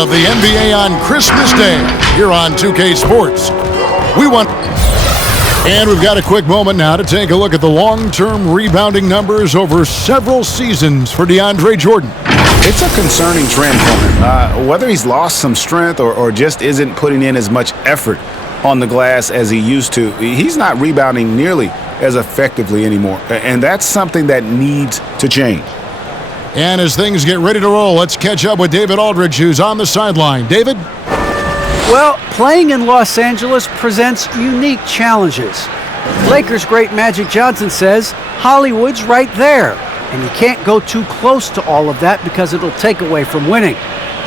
Of the NBA on Christmas Day here on 2K Sports. And we've got a quick moment now to take a look at the long-term rebounding numbers over several seasons for DeAndre Jordan. It's a concerning trend for him. Whether he's lost some strength or just isn't putting in as much effort on the glass as he used to, he's not rebounding nearly as effectively anymore. And that's something that needs to change. And as things get ready to roll, let's catch up with David Aldridge, who's on the sideline. David? Well, playing in Los Angeles presents unique challenges. Lakers great Magic Johnson says Hollywood's right there, and you can't go too close to all of that because it'll take away from winning.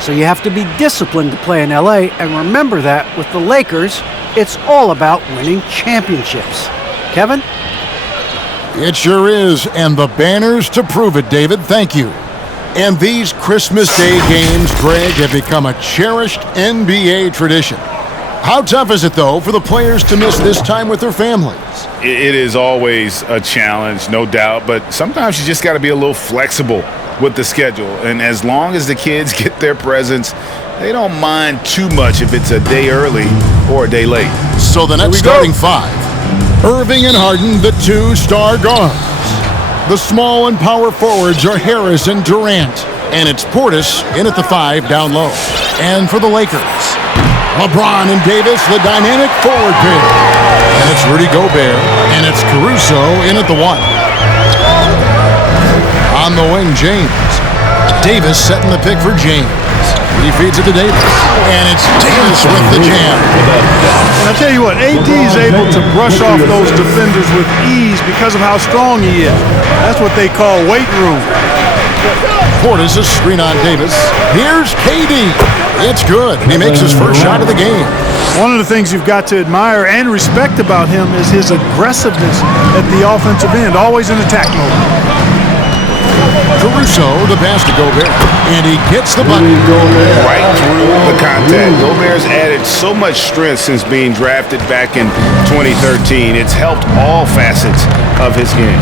So you have to be disciplined to play in LA, and remember that with the Lakers, it's all about winning championships. Kevin? It sure is, and the banners to prove it, David. Thank you. And these Christmas Day games, Greg, have become a cherished NBA tradition. How tough is it, though, for the players to miss this time with their families? It is always a challenge, no doubt, but sometimes you just got to be a little flexible with the schedule. And as long as the kids get their presents, they don't mind too much if it's a day early or a day late. So the Nets starting five. Irving and Harden, the two-star guards. The small and power forwards are Harris and Durant. And it's Portis in at the five down low. And for the Lakers, LeBron and Davis, the dynamic forward pair. And it's Rudy Gobert. And it's Caruso in at the one. On the wing, James. Davis setting the pick for James. He feeds it to Davis. And it's Davis with the jam. And I tell you what, AD is able to brush off those defenders with ease because of how strong he is. That's what they call weight room. Portis a screen on Davis. Here's KD. It's good. He makes his first shot of the game. One of the things you've got to admire and respect about him is his aggressiveness at the offensive end, always in attack mode. Caruso, the pass to Gobert, and he gets the bucket. Right through the contact. Gobert's added so much strength since being drafted back in 2013. It's helped all facets of his game.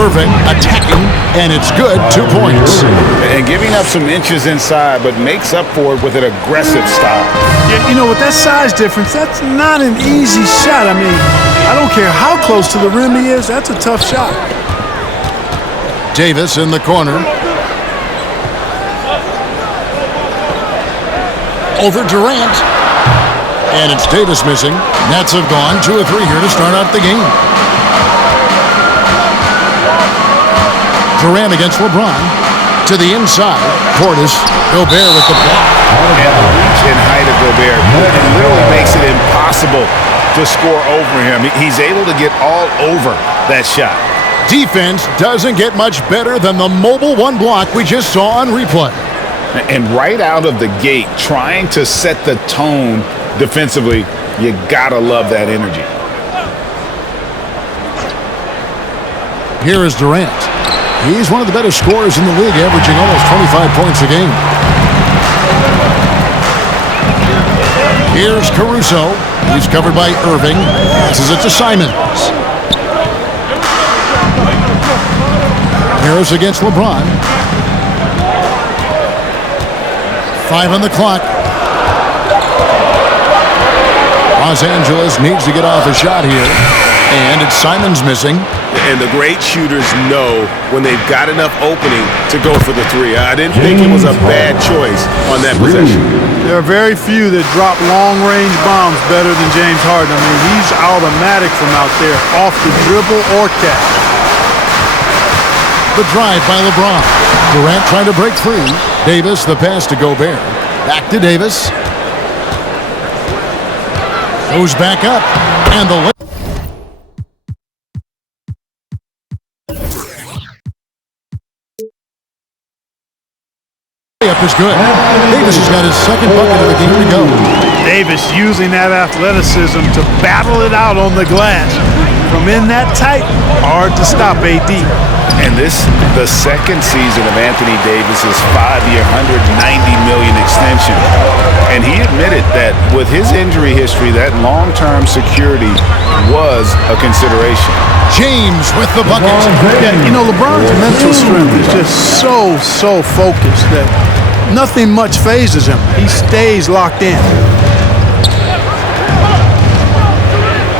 Irving attacking, and it's good. 2 points. And giving up some inches inside, but makes up for it with an aggressive style. Yeah, you know, with that size difference, that's not an easy shot. I mean, I don't care how close to the rim he is, that's a tough shot. Davis in the corner. Over Durant. And it's Davis missing. Nets have gone 2 or 3 here to start out the game. Durant against LeBron. To the inside. Portis. Gobert with the block. And the reach and height of Gobert. It literally makes it impossible to score over him. He's able to get all over that shot. Defense doesn't get much better than the mobile one block we just saw on replay. And right out of the gate, trying to set the tone defensively, you gotta love that energy. Here is Durant. He's one of the better scorers in the league, averaging almost 25 points a game. Here's Caruso. He's covered by Irving. Passes it to Simons. Harris against LeBron. 5 on the clock. Los Angeles needs to get off a shot here. And it's Simons missing. And the great shooters know when they've got enough opening to go for the three. I didn't think it was a bad choice on that possession. There are very few that drop long-range bombs better than James Harden. I mean, he's automatic from out there, off the dribble or catch. The drive by LeBron. Durant trying to break free. Davis, the pass to Gobert. Back to Davis. Goes back up. And the layup is good. Davis has got his second bucket of the game to go. Davis using that athleticism to battle it out on the glass. From in that tight, hard to stop AD. And this, the second season of Anthony Davis's 5-year, $190 million extension. And he admitted that with his injury history, that long-term security was a consideration. James with the bucket. Yeah, you know, LeBron's mental strength is just so focused that nothing much phases him. He stays locked in.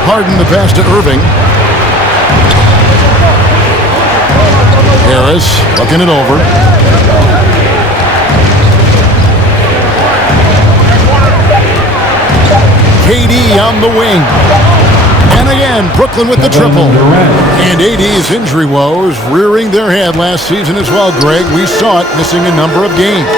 Harden the pass to Irving. Harris looking it over. KD on the wing. And again, Brooklyn with the triple. And AD's injury woes rearing their head last season as well, Greg. We saw it missing a number of games.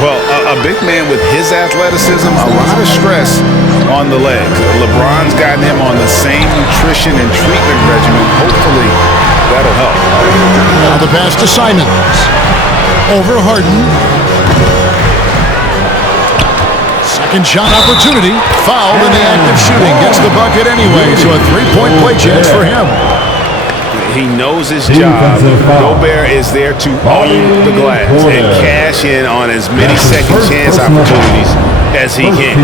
Well, a big man with his athleticism, a lot of stress on the legs. LeBron's gotten him on the same nutrition and treatment regimen. Hopefully, that'll help. Now the pass to Simons. Over Harden. Second shot opportunity. Fouled in the act of shooting. Gets the bucket anyway, so a three-point play chance for him. He knows his job. Gobert is there to own the glass and cash in on as many second chance opportunities as he can.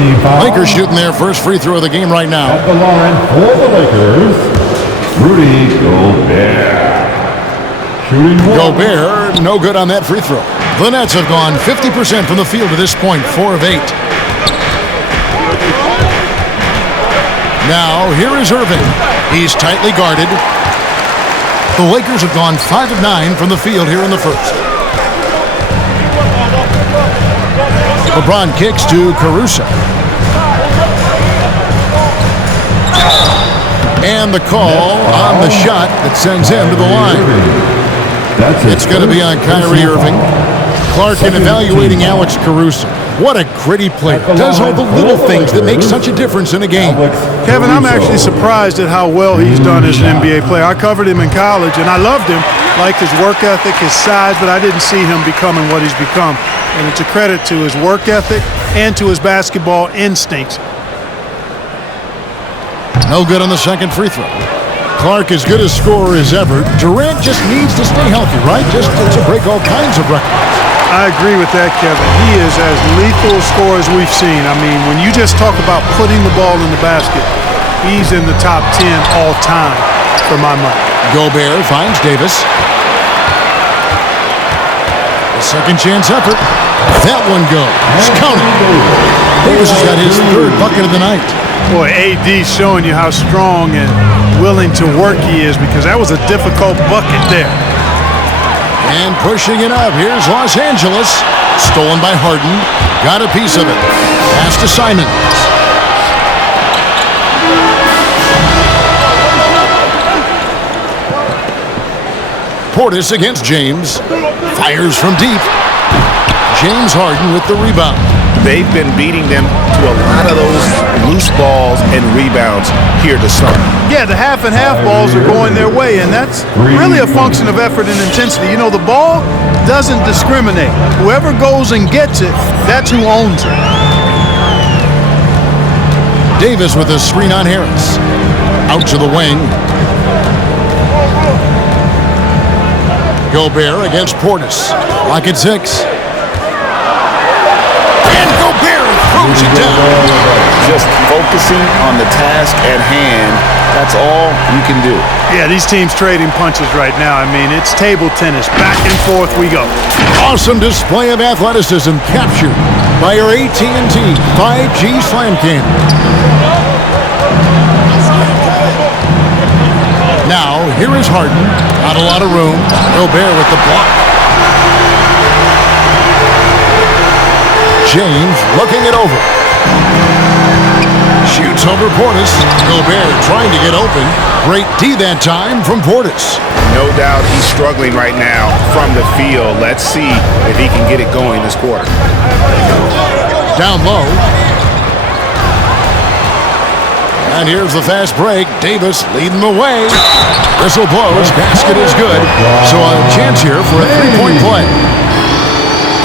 Lakers shooting their first free throw of the game right now. At the line for the Lakers, Rudy Gobert. Shooting Gobert, no good on that free throw. The Nets have gone 50% from the field to this point, 4 of 8. Now, here is Irving. He's tightly guarded. The Lakers have gone 5 of 9 from the field here in the first. LeBron kicks to Caruso. And the call on the shot that sends him to the line. It's going to be on Kyrie Irving. Clarkin evaluating Alex Caruso. What a gritty player. Does all the little things that make such a difference in a game. Kevin, I'm actually surprised at how well he's done as an NBA player. I covered him in college, and I loved him. Liked his work ethic, his size, but I didn't see him becoming what he's become. And it's a credit to his work ethic and to his basketball instincts. No good on the second free throw. Clark as good a scorer as ever. Durant just needs to stay healthy, right? Just to break all kinds of records. I agree with that, Kevin. He is as lethal a scorer as we've seen. I mean, when you just talk about putting the ball in the basket, he's in the top 10 all time for my money. Gobert finds Davis. A second chance effort. That one goes. Counted. Davis has got his third bucket of the night. Boy, AD showing you how strong and willing to work he is, because that was a difficult bucket there. And pushing it up. Here's Los Angeles. Stolen by Harden. Got a piece of it. Pass to Simons. Portis against James. Fires from deep. James Harden with the rebound. They've been beating them to a lot of those loose balls and rebounds here to start. Yeah, the half and half balls are going their way, and that's really a function of effort and intensity. You know, the ball doesn't discriminate. Whoever goes and gets it, that's who owns it. Davis with a screen on Harris. Out to the wing. Gobert against Portis. Lock at 6. And Gobert throws it down. Just focusing on the task at hand, that's all you can do. Yeah, these teams trading punches right now. I mean, it's table tennis. Back and forth we go. Awesome display of athleticism captured by our AT&T 5G Slam Cam. Now, here is Harden. Not a lot of room. Gobert with the block. James looking it over. Shoots over Portis. Gobert trying to get open. Great D that time from Portis. No doubt he's struggling right now from the field. Let's see if he can get it going this quarter. Down low. And here's the fast break. Davis leading the way. Whistle blows. Basket is good. So a chance here for a three-point play.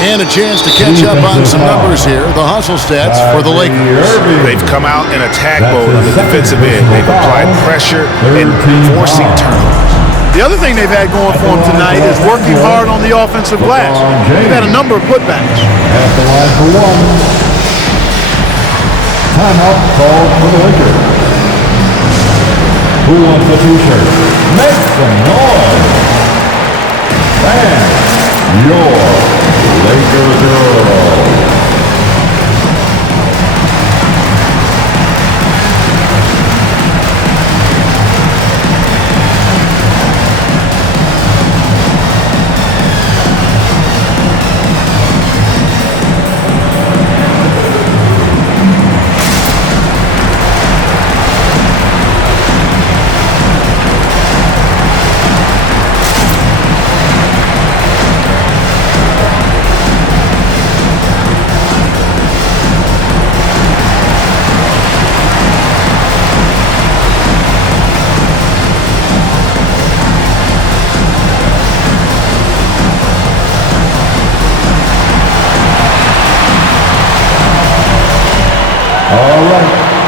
And a chance to catch up on some numbers here. The hustle stats for the Lakers. They've come out in attack mode on the defensive end. They've applied pressure and forcing turnovers. The other thing they've had going for them tonight is working hard on the offensive glass. They've had a number of putbacks. At the line for one. Timeout called for the Lakers. Who wants the t-shirt? Make some noise. And your Laker girl.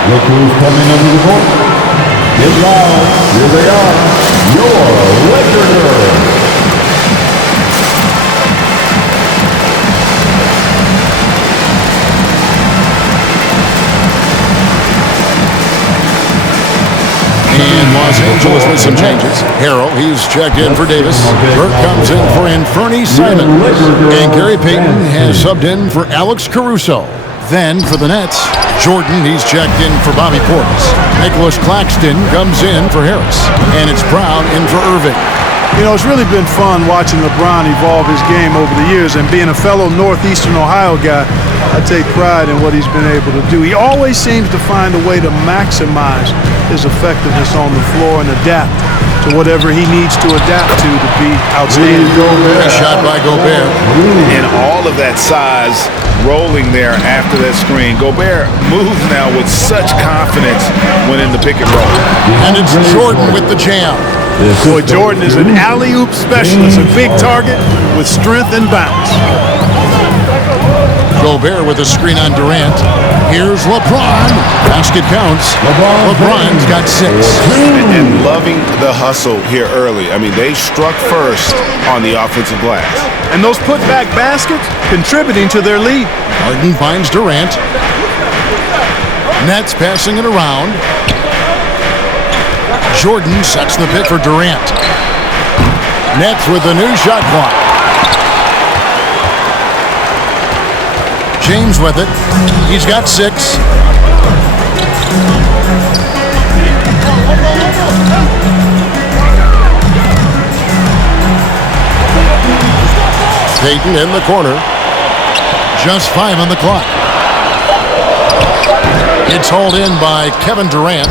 Look who's coming under the court. Get loud. Here they are. Your Laker Girls. And Los Angeles with some changes. Harrell, he's checked in for Davis. Burke comes in for Anferny Simon. And Gary Payton has subbed in for Alex Caruso. Then for the Nets, Jordan, he's checked in for Bobby Portis. Nicholas Claxton comes in for Harris. And it's Brown in for Irving. You know, it's really been fun watching LeBron evolve his game over the years, and being a fellow Northeastern Ohio guy, I take pride in what he's been able to do. He always seems to find a way to maximize his effectiveness on the floor and adapt to whatever he needs to adapt to be outstanding. Great shot by Gobert. And all of that size rolling there after that screen. Gobert moves now with such confidence when in the pick and roll. And it's Jordan with the jam. Boy, Jordan is an alley-oop specialist, a big target with strength and bounce. Gobert with a screen on Durant. Here's LeBron. Basket counts. LeBron's got 6. And loving the hustle here early. I mean, they struck first on the offensive glass. And those putback baskets contributing to their lead. Harden finds Durant. Nets passing it around. Jordan sets the pick for Durant. Nets with the new shot clock. James with it. He's got 6. Payton in the corner. Just 5 on the clock. It's hauled in by Kevin Durant.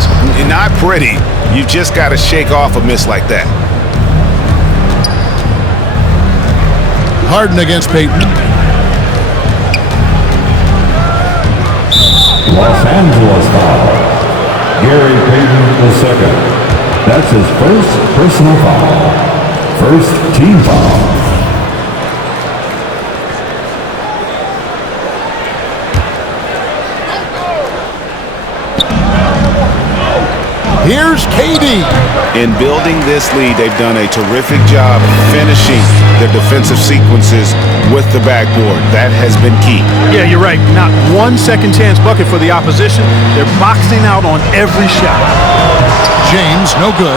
Not pretty. You've just got to shake off a miss like that. Harden against Payton. Los Angeles foul. Gary Payton II. That's his first personal foul. First team foul. Here's KD. In building this lead, they've done a terrific job finishing their defensive sequences with the backboard. That has been key. Yeah, you're right. Not one second chance bucket for the opposition. They're boxing out on every shot. James, no good.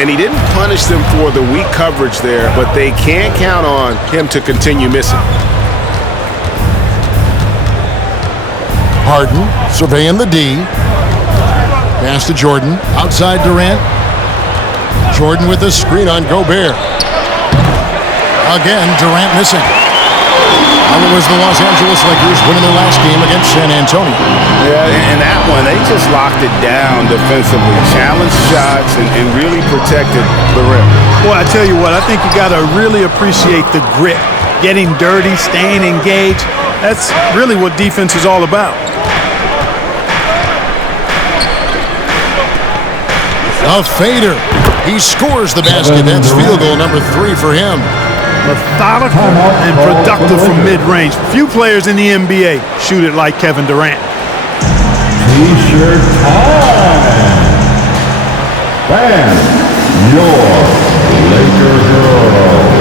And he didn't punish them for the weak coverage there, but they can't count on him to continue missing. Harden surveying the D. Pass to Jordan. Outside Durant. Jordan with the screen on Gobert. Again, Durant missing. And it was the Los Angeles Lakers winning their last game against San Antonio. Yeah, and that one, they just locked it down defensively. Challenged shots and really protected the rim. Boy, I tell you what, I think you got to really appreciate the grit. Getting dirty, staying engaged. That's really what defense is all about. A fader. He scores the basket. That's field goal number 3 for him. Methodical and productive from mid-range. Few players in the NBA shoot it like Kevin Durant. T-shirt time. Bam, your Laker Girls.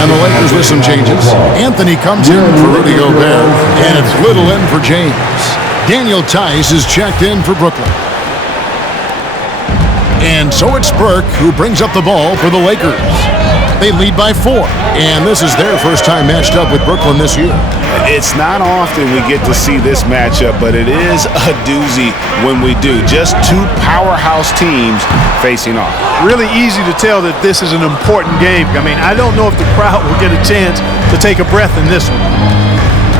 And the Lakers with some changes. Anthony comes in for Rudy Gobert, and it's Little in for James. Daniel Tice is checked in for Brooklyn. And so it's Burke who brings up the ball for the Lakers. They lead by 4, and this is their first time matched up with Brooklyn this year. It's not often we get to see this matchup, but it is a doozy when we do. Just two powerhouse teams facing off. Really easy to tell that this is an important game. I mean, I don't know if the crowd will get a chance to take a breath in this one.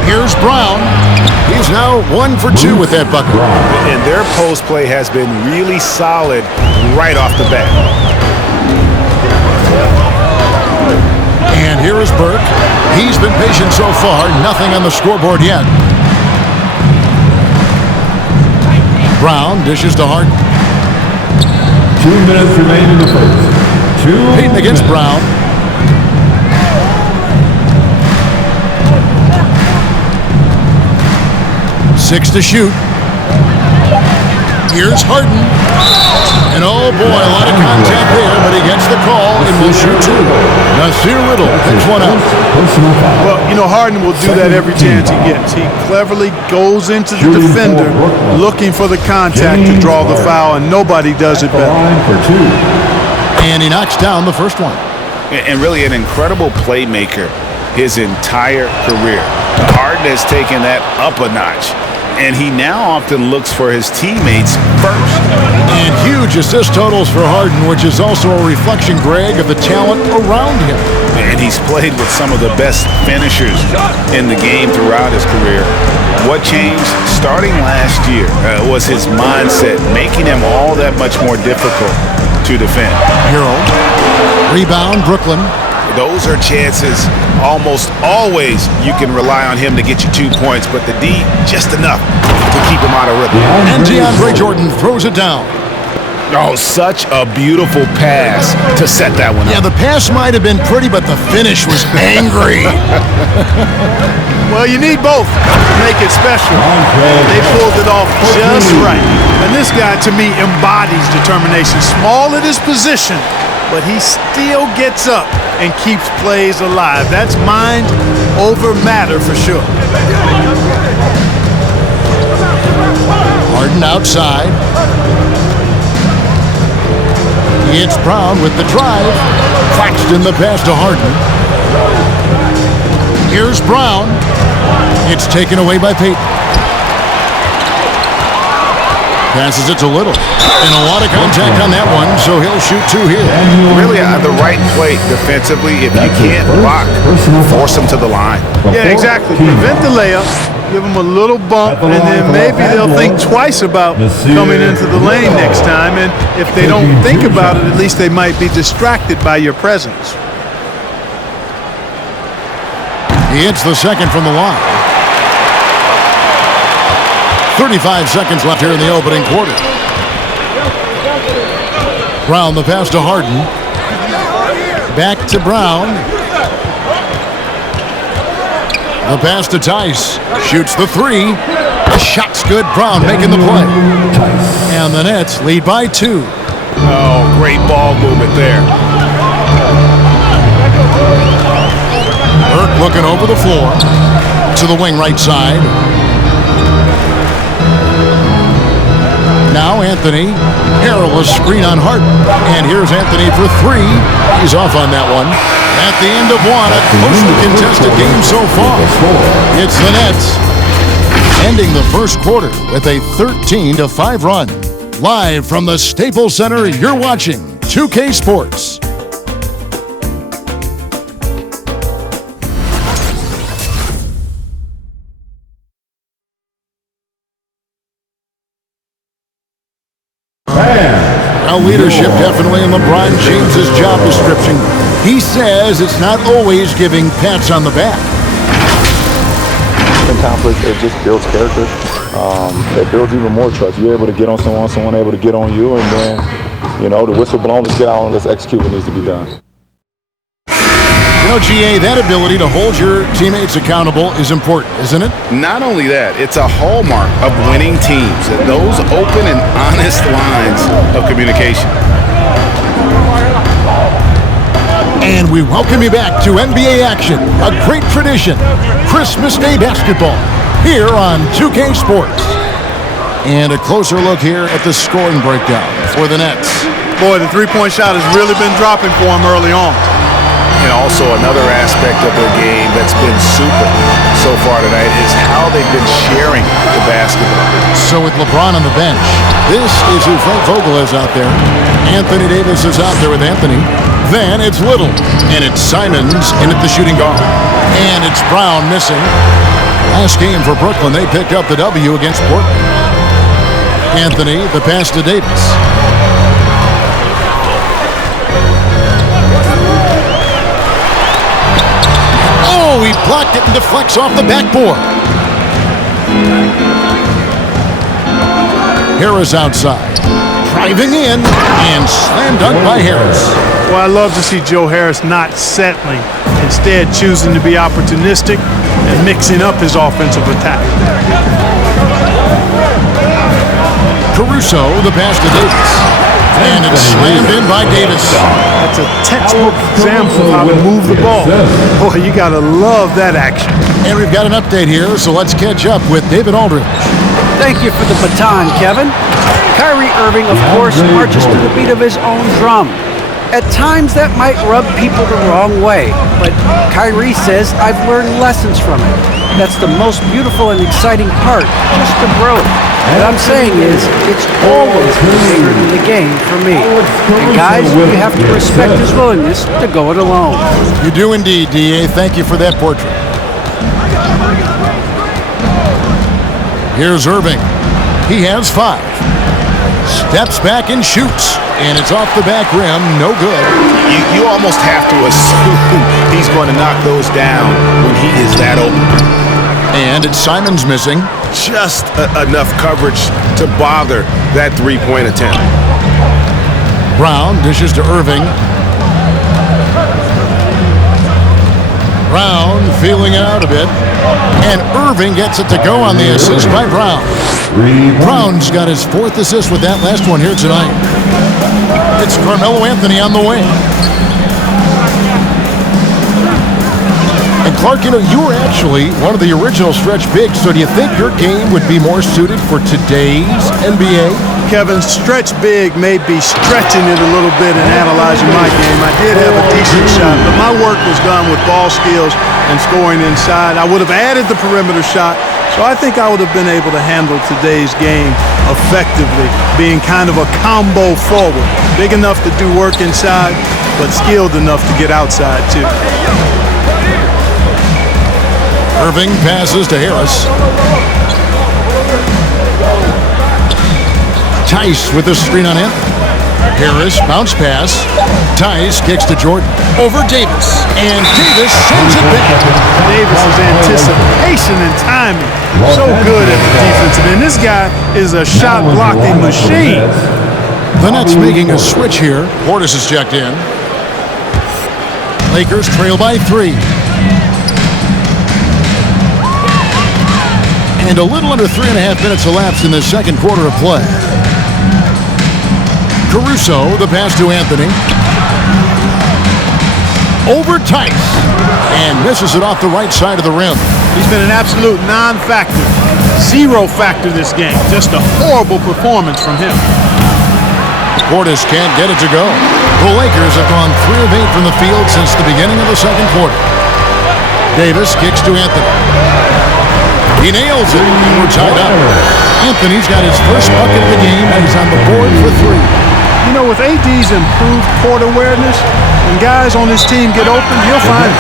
Here's Brown. He's now 1 for 2 with that bucket. And their post play has been really solid right off the bat. And here is Burke. He's been patient so far. Nothing on the scoreboard yet. Brown dishes to Harden. 2 minutes remain in the first. Payton against Brown. Six to shoot. Here's Harden. And oh boy, a lot of contact there, but he gets the call and will shoot 2. Nasir Little picks one up. Well, you know, Harden will do that every chance he gets. He cleverly goes into the defender looking for the contact to draw the foul, and nobody does it better. And he knocks down the first one. And really an incredible playmaker his entire career. Harden has taken that up a notch, and he now often looks for his teammates first. And huge assist totals for Harden, which is also a reflection, Greg, of the talent around him. And he's played with some of the best finishers in the game throughout his career. What changed starting last year was his mindset, making him all that much more difficult to defend. Hero. Rebound, Brooklyn. Those are chances almost always you can rely on him to get you 2 points, but the D just enough to keep him out of rhythm. And DeAndre Jordan throws it down. Oh, such a beautiful pass to set that one up. Yeah, the pass might have been pretty, but the finish was angry. Well, you need both to make it special. They pulled it off just right. And this guy, to me, embodies determination. Small at his position, but he still gets up and keeps plays alive. That's mind over matter for sure. Harden outside. It's Brown with the drive. Claxton the pass to Harden. Here's Brown. It's taken away by Payton. Passes it to Little. And a lot of contact on that one, so he'll shoot 2 here. Really the right play defensively. If you can't block, force him to the line. Yeah, exactly. Prevent the layup. Give them a little bump, and then maybe they'll think twice about coming into the lane next time. And if they don't think about it, at least they might be distracted by your presence. He hits the second from the line. 35 seconds left here in the opening quarter. Brown the pass to Harden. Back to Brown. The pass to Tice. Shoots the 3. The shot's good. Brown making the play. And the Nets lead by 2. Oh, great ball movement there. Burke looking over the floor to the wing right side. Now Anthony. Perilous screen on Harden. And here's Anthony for 3. He's off on that one. At the end of one, a closely contested game so far. It's the Nets ending the first quarter with a 13-5 run. Live from the Staples Center, you're watching 2K Sports. Now leadership definitely in LeBron James's job description. He says it's not always giving pats on the back. In conflict, it just builds character. It builds even more trust. You're able to get on someone able to get on you, and then, you know, the whistle blown, let's get out and let's execute what needs to be done. You know, GA, that ability to hold your teammates accountable is important, isn't it? Not only that, it's a hallmark of winning teams. Those open and honest lines of communication. And we welcome you back to NBA action, a great tradition, Christmas Day basketball, here on 2K Sports. And a closer look here at the scoring breakdown for the Nets. Boy, the three-point shot has really been dropping for him early on. And also another aspect of their game that's been super so far tonight is how they've been sharing the basketball. So with LeBron on the bench, this is who Frank Vogel is out there. Anthony Davis is out there with Anthony. Then it's Little, and it's Simons in at the shooting guard. And it's Brown missing. Last game for Brooklyn, they picked up the W against Portland. Anthony, the pass to Davis. Oh, he blocked it and deflects off the backboard. Harris outside. Driving in and slam dunk by Harris. Well, I love to see Joe Harris not settling, instead choosing to be opportunistic and mixing up his offensive attack. Caruso, the pass to Davis. And it's slammed in by Davis. That's a textbook example of how to move the ball. Boy, you got to love that action. And we've got an update here, so let's catch up with David Aldridge. Thank you for the baton, Kevin. Kyrie Irving, of course, marches to the beat of his own drum. At times, that might rub people the wrong way, but Kyrie says, I've learned lessons from it. That's the most beautiful and exciting part, just the growth. What I'm saying is, it's always bigger than the game for me. And guys, you have to respect his willingness to go it alone. You do indeed, D.A. Thank you for that portrait. Here's Irving. He has 5. Steps back and shoots. And it's off the back rim. No good. You almost have to assume he's going to knock those down when he is that open. And it's Simons missing. Just enough coverage to bother that three-point attempt. Brown dishes to Irving. Brown feeling it out a bit. And Irving gets it to go on the assist by Brown. Brown's got his 4th assist with that last one here tonight. It's Carmelo Anthony on the wing. And Clark, you know, you were actually one of the original stretch bigs, so do you think your game would be more suited for today's NBA? Kevin, stretch big may be stretching it a little bit and analyzing my game. I did have a decent shot, but my work was done with ball skills and scoring inside. I would have added the perimeter shot, so I think I would have been able to handle today's game effectively, being kind of a combo forward. Big enough to do work inside, but skilled enough to get outside, too. Irving passes to Harris. Tice with the screen on Anthony. Harris, bounce pass. Tice kicks to Jordan. Over Davis. And Davis sends it back. Davis's anticipation and timing. So good at the defensive end. This guy is a shot blocking machine. The Nets making a switch here. Portis is checked in. Lakers trail by 3. And a little under 3.5 minutes elapsed in the second quarter of play. Caruso, the pass to Anthony. Over Tice. And misses it off the right side of the rim. He's been an absolute non-factor. 0 factor this game. Just a horrible performance from him. Portis can't get it to go. The Lakers have gone 3 of 8 from the field since the beginning of the second quarter. Davis kicks to Anthony. He nails it, and we're tied up. Anthony's got his first bucket of the game, and he's on the board for 3. You know, with AD's improved court awareness, when guys on his team get open, he'll find it.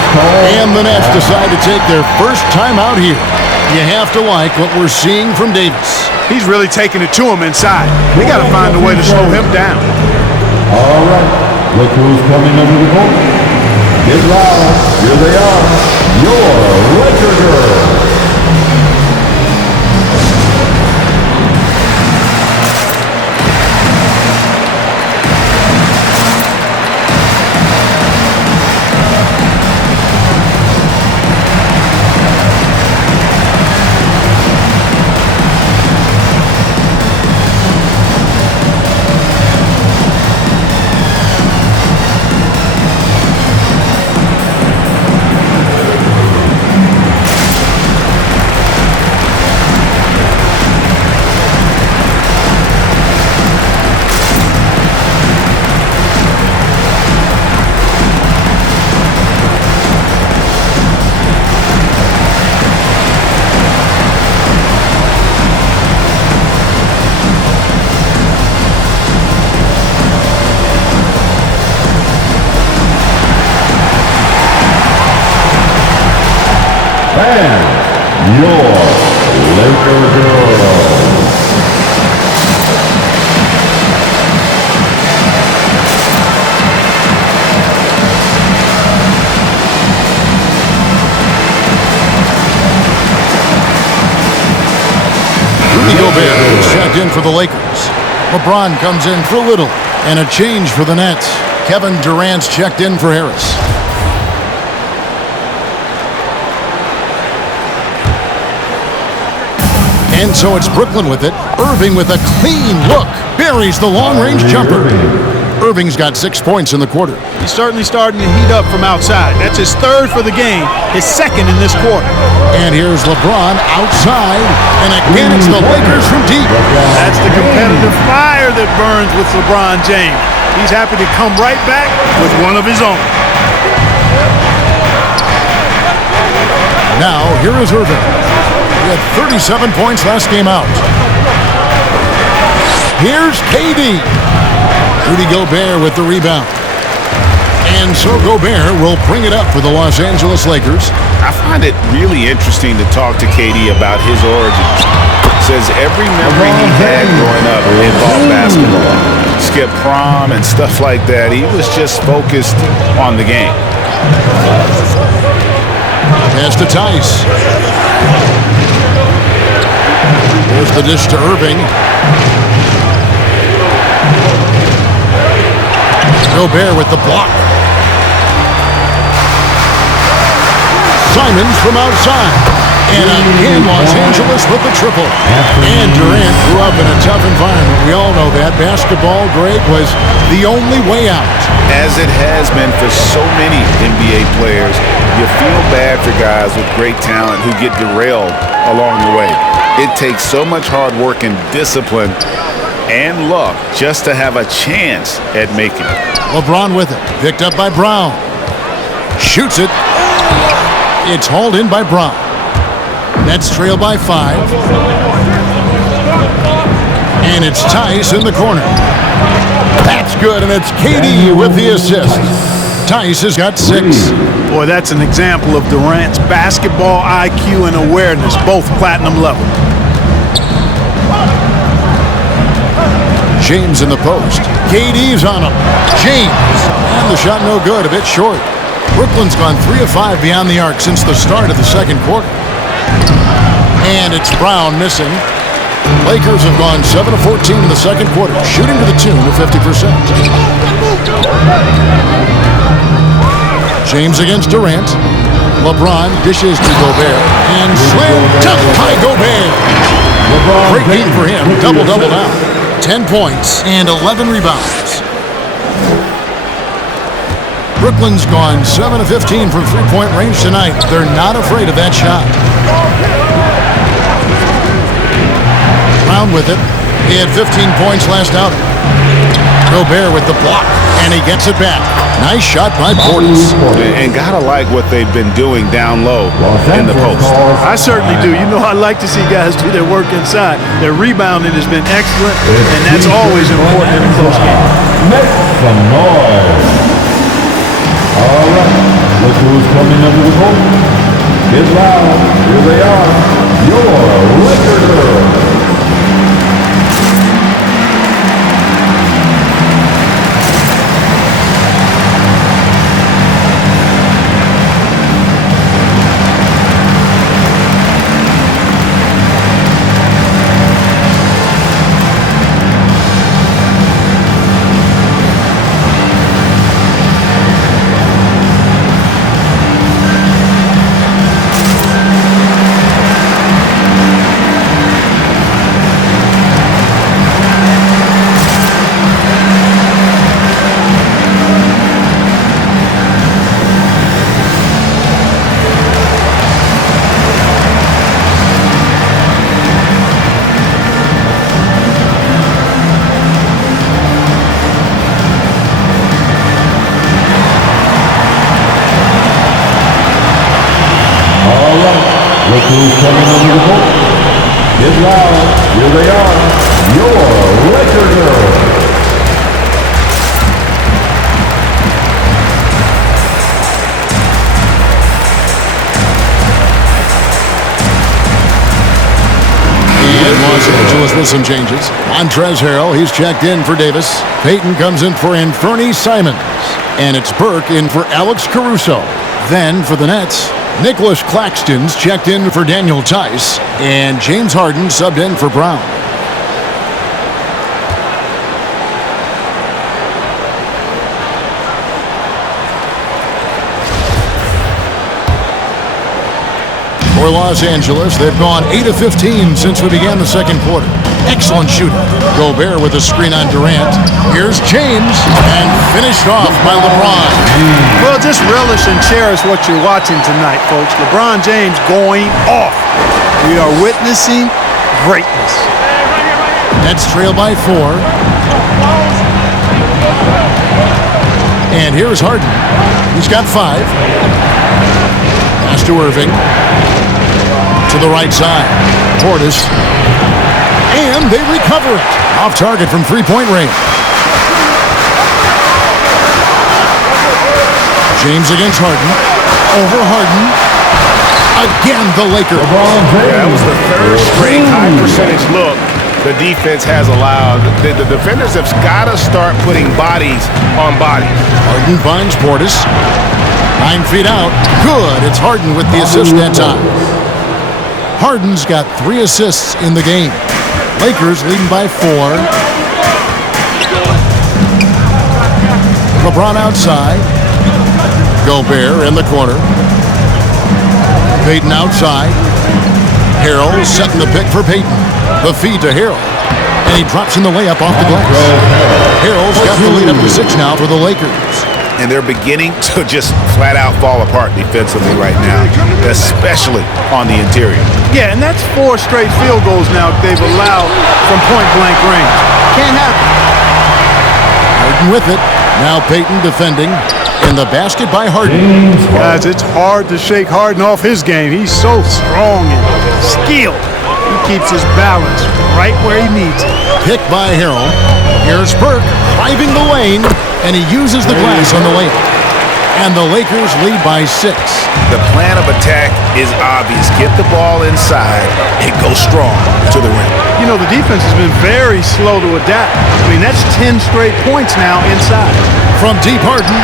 And the Nets decide to take their first time out here. You have to like what we're seeing from Davis. He's really taking it to him inside. They got to find a way to slow him down. All right, look who's coming under the court. Get loud. Here they are, your Laker girls. your Laker girls. Rudy Gobert is checked in for the Lakers. LeBron comes in for Little. And a change for the Nets. Kevin Durant's checked in for Harris. And so it's Brooklyn with it. Irving with a clean look. Buries the long-range jumper. Irving's got 6 points in the quarter. He's certainly starting to heat up from outside. That's his third for the game, his second in this quarter. And here's LeBron outside. And again, it's the Lakers from deep. That's the competitive fire that burns with LeBron James. He's happy to come right back with one of his own. Now, here is Irving. He had 37 points last game out. Here's KD. Rudy Gobert with the rebound. And so Gobert will bring it up for the Los Angeles Lakers. I find it really interesting to talk to KD about his origins. Says every memory he had growing up involved basketball. Skip prom and stuff like that. He was just focused on the game. Pass to Tice. Here's the dish to Irving. Gobert with the block. Simons from outside. And again, Los Angeles with the triple. And Durant grew up in a tough environment. We all know that. Basketball, Greg, was the only way out. As it has been for so many NBA players, you feel bad for guys with great talent who get derailed along the way. It takes so much hard work and discipline and luck just to have a chance at making it. LeBron with it. Picked up by Brown. Shoots it. It's hauled in by Brown. Nets trail by 5. And it's Tice in the corner. That's good, and it's KD with the assist. Tice has got 6. Boy, that's an example of Durant's basketball IQ and awareness, both platinum level. James in the post. KD's on him. James. And the shot no good, a bit short. Brooklyn's gone 3 of 5 beyond the arc since the start of the second quarter. And it's Brown missing. Lakers have gone 7 of 14 in the second quarter, shooting to the tune of 50%. James against Durant. LeBron dishes to Gobert. And slam dunk by Gobert. Great game for him. Double-double now. 10 points and 11 rebounds. Brooklyn's gone 7 of 15 from three-point range tonight. They're not afraid of that shot. Brown with it. He had 15 points last outing. Gobert with the block, and he gets it back. Nice shot by Portis. And gotta like what they've been doing down low in the post. I certainly do. You know, I like to see guys do their work inside. Their rebounding has been excellent, and that's always important in a close game. Make some noise. All right, look who's coming under the goal. Get loud. Here they are, your Laker girls. Look who's coming under the boat. Get loud. Here they are, your Laker girls. with some changes. Montrezl Harrell, he's checked in for Davis. Payton comes in for Anthony Simons. And it's Burke in for Alex Caruso. Then for the Nets, Nicholas Claxton's checked in for Daniel Tice. And James Harden subbed in for Brown. For Los Angeles, they've gone 8 of 15 since we began the second quarter. Excellent shooting. Gobert with a screen on Durant. Here's James, and finished off by LeBron. Well, just relish and cherish what you're watching tonight, folks. LeBron James going off. We are witnessing greatness. Nets trail by 4. And here's Harden. He's got 5. Pass to Irving. To the right side. Portis. And they recover it. Off target from three-point range. James against Harden. Over Harden. Again, the Lakers. That was the third straight high percentage look the defense has allowed. The defenders have got to start putting bodies on bodies. Harden finds Portis. 9 feet out. Good. It's Harden with the assist that time. Harden's got 3 assists in the game. Lakers leading by 4. LeBron outside. Gobert in the corner. Payton outside. Harrell setting the pick for Payton. The feed to Harrell. And he drops in the layup off the glass. Harrell's got the lead up to 6 now for the Lakers. And they're beginning to just flat out fall apart defensively right now, especially on the interior. Yeah, and that's 4 straight field goals now they've allowed from point-blank range. Can't happen. Harden with it. Now Payton defending. In the basket by Harden. Guys, it's hard to shake Harden off his game. He's so strong and skilled. He keeps his balance right where he needs it. Pick by Harrell. Here's Burke driving the lane, and he uses the glass on the layup. And the Lakers lead by 6. The plan of attack is obvious. Get the ball inside and go strong to the rim. You know, the defense has been very slow to adapt. I mean, that's 10 straight points now inside. From deep Harden,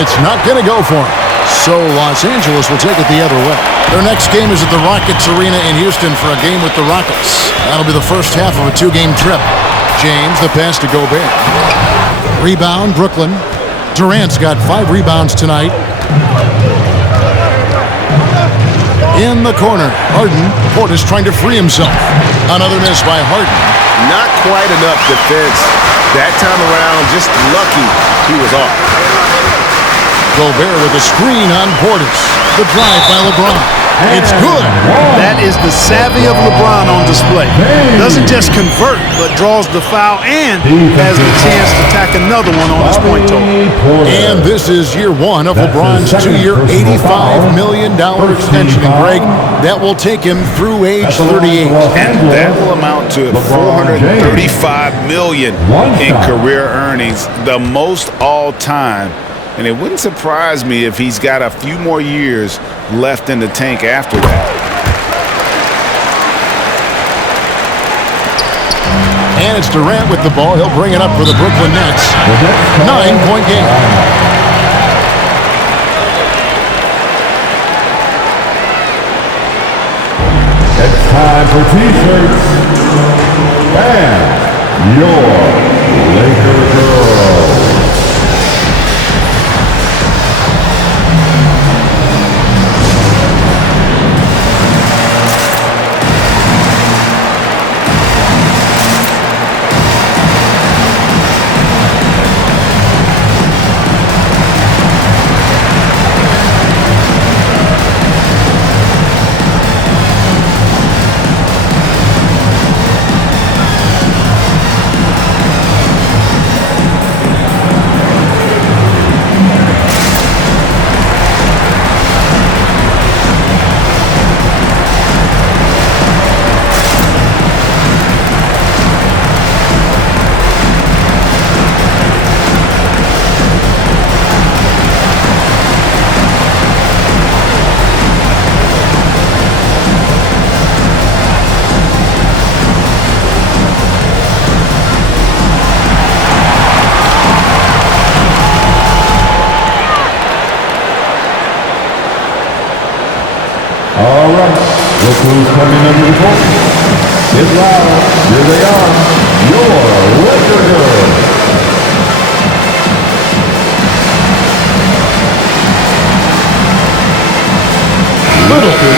it's not going to go for him. So Los Angeles will take it the other way. Their next game is at the Rockets Arena in Houston for a game with the Rockets. That'll be the first half of a 2-game trip. James, the pass to Gobert. Rebound, Brooklyn. Durant's got 5 rebounds tonight. In the corner, Harden. Portis trying to free himself. Another miss by Harden. Not quite enough defense. That time around, just lucky he was off. Gobert with a screen on Portis. The drive by LeBron. It's good. That is the savvy of LeBron on display. Doesn't just convert, but draws the foul and has the chance to tack another one on his point total. And this is year 1 of LeBron's 2-year, $85 million extension. And Greg, that will take him through age 38. And that will amount to $435 million in career earnings, the most all time. And it wouldn't surprise me if he's got a few more years left in the tank after that. And it's Durant with the ball. He'll bring it up for the Brooklyn Nets. 9-point game. It's time for T-shirts. And your Laker girl. who's coming under the court. Get loud. Here they are. Your Lakers.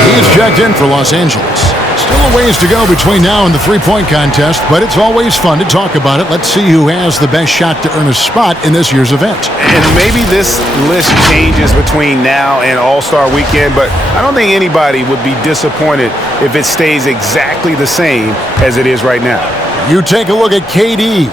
He's checked in for Los Angeles. Still a ways to go between now and the three-point contest, but it's always fun to talk about it. Let's see who has the best shot to earn a spot in this year's event. And maybe this list changes between now and All-Star Weekend, but I don't think anybody would be disappointed if it stays exactly the same as it is right now. You take a look at KD.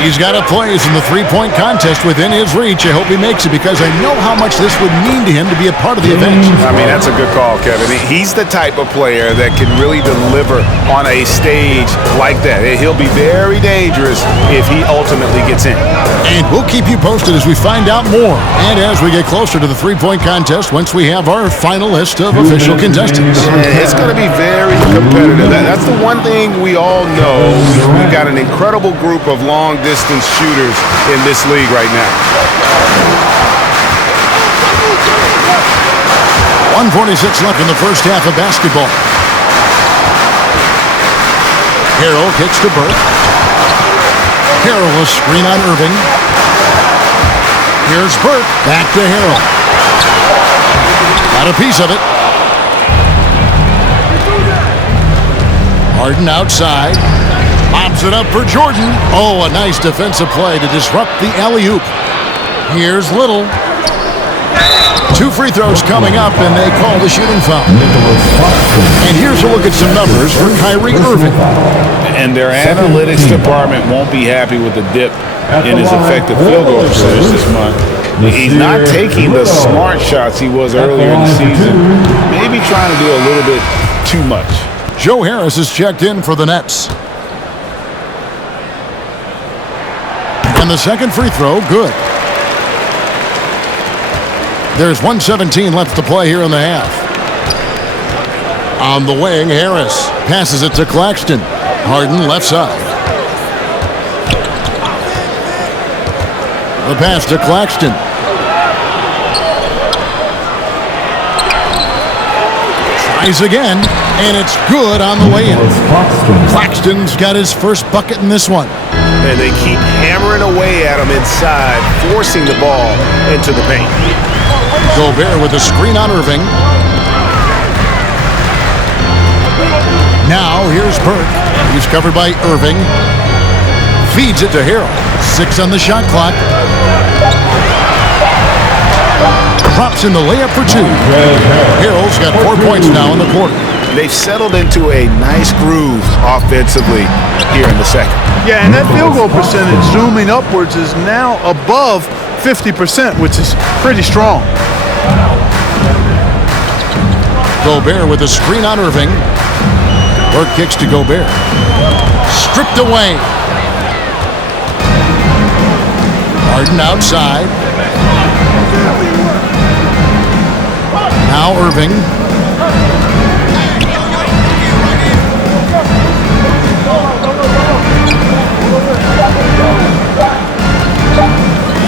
He's got a place in the three-point contest within his reach. I hope he makes it because I know how much this would mean to him to be a part of the event. I mean, that's a good call, Kevin. He's the type of player that can really deliver on a stage like that. He'll be very dangerous if he ultimately gets in. And we'll keep you posted as we find out more. And as we get closer to the three-point contest, once we have our final list of official contestants. It's going to be very competitive. That's the one thing we all know. We've got an incredible group of long-distance shooters in this league right now. 1:46 left in the first half of basketball. Harrell kicks to Burke. Harrell a screen on Irving. Here's Burke. Back to Harrell. Got a piece of it. Harden outside. Lobs it up for Jordan. Oh, a nice defensive play to disrupt the alley-oop. Here's Little. 2 free throws coming up, and they call the shooting foul. And here's a look at some numbers for Kyrie Irving. And their analytics department won't be happy with the dip in his effective field goal percentage this month. He's not taking the smart shots he was earlier in the season. Maybe trying to do a little bit too much. Joe Harris is checked in for the Nets. And the second free throw, good. There's 1:17 left to play here in the half. On the wing, Harris passes it to Claxton. Harden left side. The pass to Claxton. Tries again, and it's good on the way in. Claxton's got his first bucket in this one. And they keep hammering away at him inside, forcing the ball into the paint. Gobert with a screen on Irving. Now here's Burke. He's covered by Irving. Feeds it to Harrell. 6 on the shot clock. Drops in the layup for 2. Harrell's got 4 points now in the quarter. They've settled into a nice groove offensively here in the second. Yeah, and that field goal percentage zooming upwards is now above 50%, which is pretty strong. Gobert with a screen on Irving. Burke kicks to Gobert. Stripped away. Harden outside. Now Irving.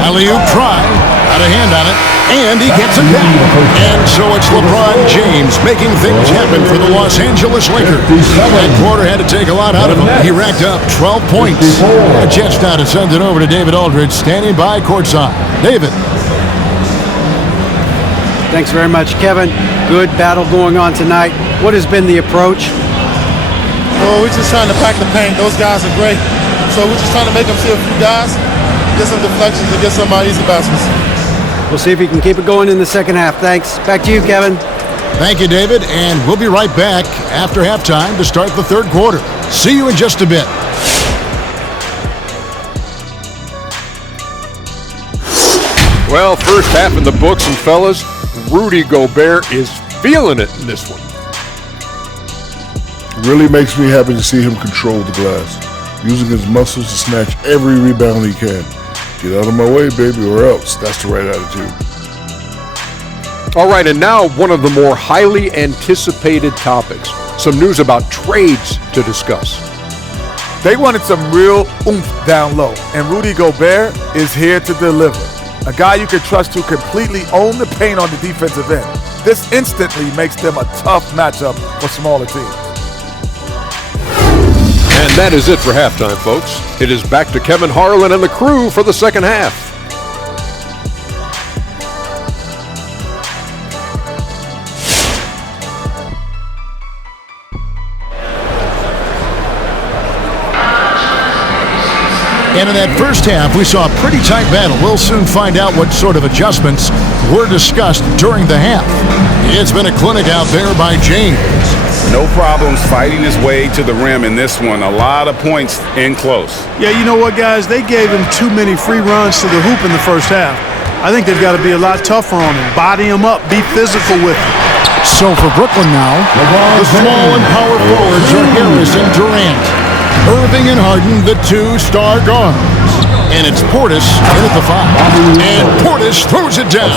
Alley-oop try. Got a hand on it. And he gets it back. And so it's LeBron James making things happen for the Los Angeles Lakers. That quarter had to take a lot out of him. He racked up 12 points. A chance now to send it over to David Aldridge, standing by courtside. David. Thanks very much, Kevin. Good battle going on tonight. What has been the approach? Well, we're just trying to pack the paint. Those guys are great. So we're just trying to make them see a few guys, get some deflections, and get some easy baskets. We'll see if he can keep it going in the second half. Thanks. Back to you, Kevin. Thank you, David. And we'll be right back after halftime to start the third quarter. See you in just a bit. Well, first half in the books, and fellas, Rudy Gobert is feeling it in this one. Really makes me happy to see him control the glass, using his muscles to snatch every rebound he can. Get out of my way, baby, or else. That's the right attitude. All right, and now one of the more highly anticipated topics. Some news about trades to discuss. They wanted some real oomph down low, and Rudy Gobert is here to deliver. A guy you can trust to completely own the paint on the defensive end. This instantly makes them a tough matchup for smaller teams. And that is it for halftime, folks. It is back to Kevin Harlan and the crew for the second half. And in that first half, we saw a pretty tight battle. We'll soon find out what sort of adjustments were discussed during the half. It's been a clinic out there by James. No problems fighting his way to the rim in this one. A lot of points in close. Yeah, you know what, guys? They gave him too many free runs to the hoop in the first half. I think they've got to be a lot tougher on him. Body him up. Be physical with him. So for Brooklyn now, the small and power forwards are Harris and Durant. Irving and Harden, the two-star guards. And it's Portis in at the 5. And Portis throws it down.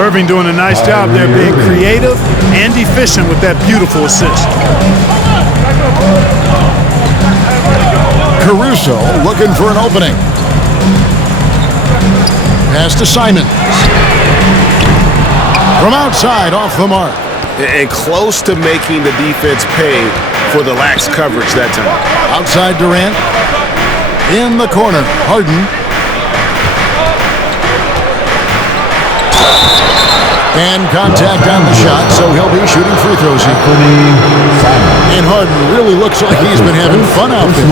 Irving doing a nice job there, being creative and efficient with that beautiful assist. Caruso looking for an opening. Pass to Simons. From outside, off the mark. And close to making the defense pay for the lax coverage that time. Outside Durant. In the corner, Harden. And contact on the shot, so he'll be shooting free throws here. And Harden really looks like he's been having fun out there.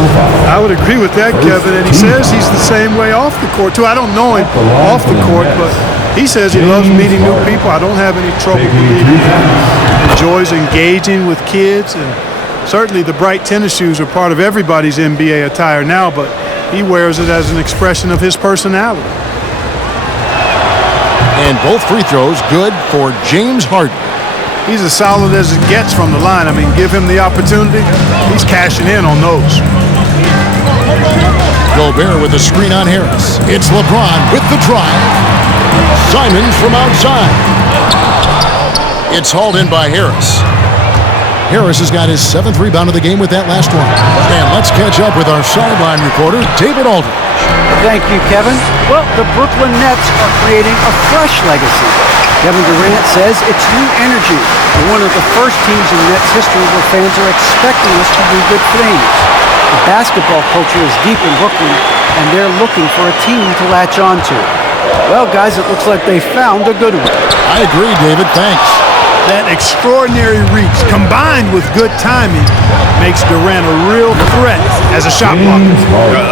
I would agree with that, Kevin, and he says he's the same way off the court, too. I don't know him off the court, but he says he loves meeting new people. I don't have any trouble believing that. Enjoys engaging with kids, and certainly the bright tennis shoes are part of everybody's NBA attire now, but he wears it as an expression of his personality. And both free throws good for James Harden. He's as solid as it gets from the line. I mean, give him the opportunity. He's cashing in on those. Gobert with the screen on Harris. It's LeBron with the drive. Simons from outside. It's hauled in by Harris. Harris has got his 7th rebound of the game with that last one. And let's catch up with our sideline reporter, David Aldridge. Thank you, Kevin. Well, the Brooklyn Nets are creating a fresh legacy. Kevin Durant says it's new energy. We're one of the first teams in Nets history where fans are expecting us to do good things. The basketball culture is deep in Brooklyn, and they're looking for a team to latch on to. Well, guys, it looks like they found a good one. I agree, David. Thanks. That extraordinary reach, combined with good timing, makes Durant a real threat as a shot blocker.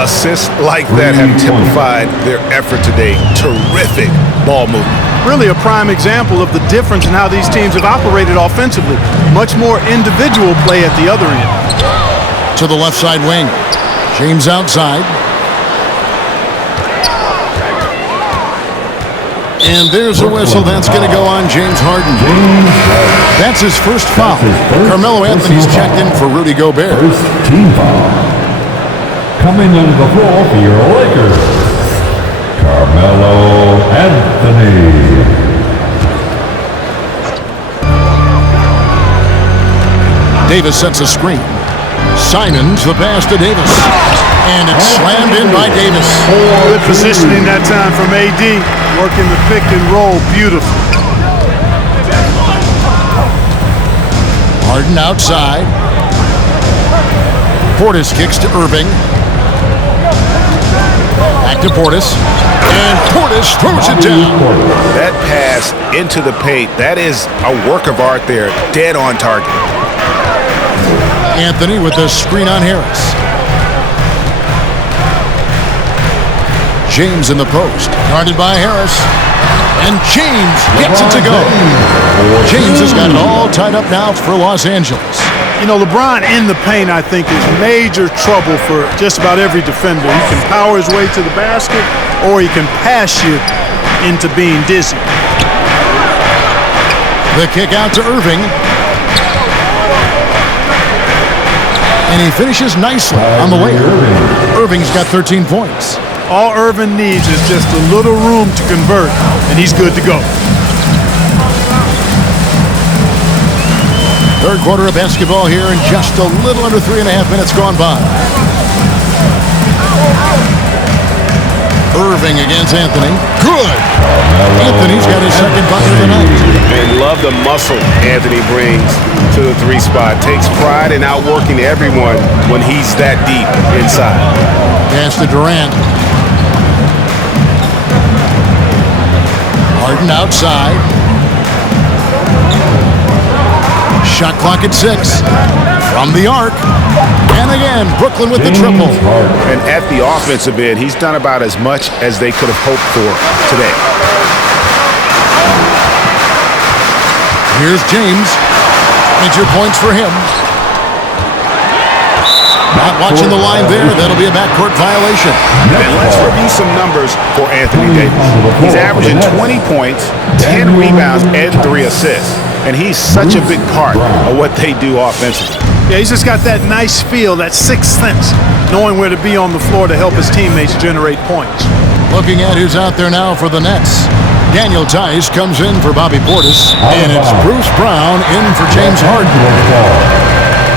Assists like that have typified their effort today. Terrific ball movement. Really a prime example of the difference in how these teams have operated offensively. Much more individual play at the other end. To the left side wing. James outside. And there's a whistle. That's going to go on James Harden. That's his first foul. Carmelo Anthony's checked in for Rudy Gobert. First team foul. Coming onto the floor for your Lakers, Carmelo Anthony. Davis sets a screen. Simons the pass to Davis. And it's slammed in by Davis. Good positioning that time from AD. Working the pick and roll beautifully. Harden outside. Portis kicks to Irving. Back to Portis. And Portis throws it down. That pass into the paint, that is a work of art there. Dead on target. Anthony with the screen on Harris. James in the post. Guarded by Harris. And James gets it to go. James has got it all tied up now for Los Angeles. You know, LeBron in the paint, I think, is major trouble for just about every defender. He can power his way to the basket, or he can pass you into being dizzy. The kick out to Irving. And he finishes nicely on the layup. Irving's got 13 points. All Irving needs is just a little room to convert, and he's good to go. Third quarter of basketball here, and just a little under 3.5 minutes gone by. Irving against Anthony. Good. Anthony's got his second bucket of the night. And love the muscle Anthony brings to the three spot. Takes pride in outworking everyone when he's that deep inside. Pass to Durant. Harden outside. Shot clock at 6. From the arc. And again, Brooklyn with the triple. And at the offensive end, he's done about as much as they could have hoped for today. Here's James. Major points for him. Not watching the line there. That'll be a backcourt violation. And let's review some numbers for Anthony Davis. He's averaging 20 points, 10 rebounds, and 3 assists. And he's such a big part of what they do offensively. Yeah, he's just got that nice feel, that sixth sense, knowing where to be on the floor to help his teammates generate points. Looking at who's out there now for the Nets. Daniel Tice comes in for Bobby Portis, and it's Bruce Brown in for James Harden.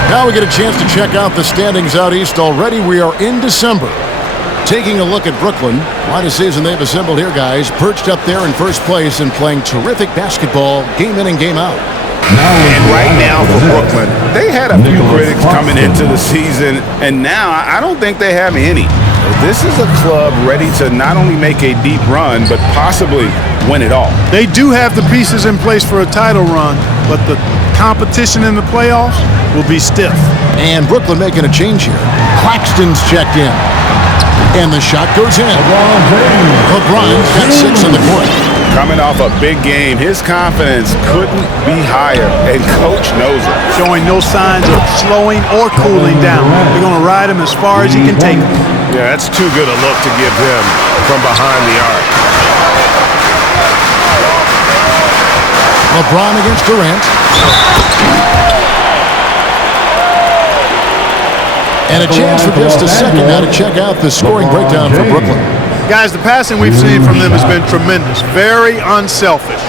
Now we get a chance to check out the standings out east already. We are in December. Taking a look at Brooklyn, quite a season they've assembled here, guys. Perched up there in first place and playing terrific basketball game in and game out. And right now for Brooklyn, they had a few critics coming into the season, and now I don't think they have any. This is a club ready to not only make a deep run, but possibly win it all. They do have the pieces in place for a title run, but the competition in the playoffs will be stiff. And Brooklyn making a change here. Claxton's checked in. And the shot goes in. LeBron's got 6 in the court. Coming off a big game, his confidence couldn't be higher, and Coach knows it. Showing no signs of slowing or cooling down. They're going to ride him as far as he can take him. Yeah, that's too good a look to give him from behind the arc. LeBron against Durant. And a chance for just a second now to check out the scoring breakdown for Brooklyn. Guys, the passing we've seen from them has been tremendous. Very unselfish.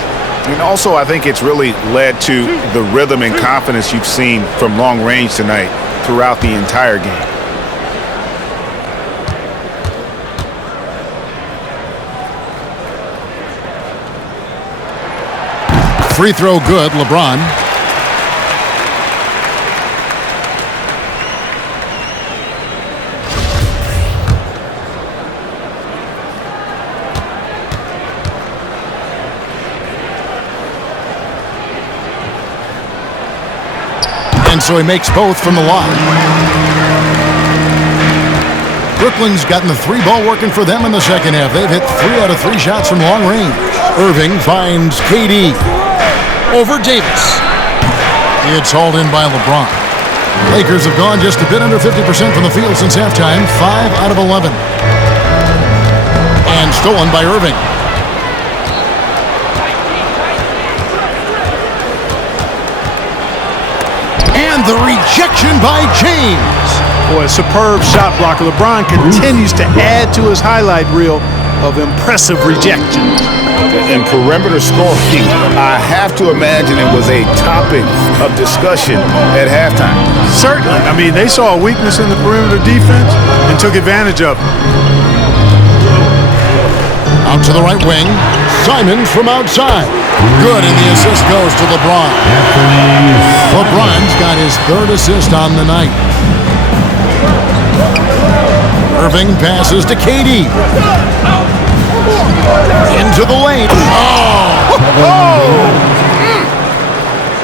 And also, I think it's really led to the rhythm and confidence you've seen from long range tonight throughout the entire game. Free throw good, LeBron. And so he makes both from the line. Brooklyn's gotten the 3-ball working for them in the second half. They've hit 3 out of 3 shots from long range. Irving finds KD. Over Davis. It's hauled in by LeBron. Lakers have gone just a bit under 50% from the field since halftime. 5 out of 11. And stolen by Irving. And the rejection by James. Boy, a superb shot blocker. LeBron continues to add to his highlight reel of impressive rejections. And perimeter scoring, I have to imagine it was a topic of discussion at halftime. Certainly. I mean, they saw a weakness in the perimeter defense and took advantage of it. Out to the right wing. Simons from outside. Good, and the assist goes to LeBron. LeBron's got his 3rd assist on the night. Irving passes to KD. Into the lane.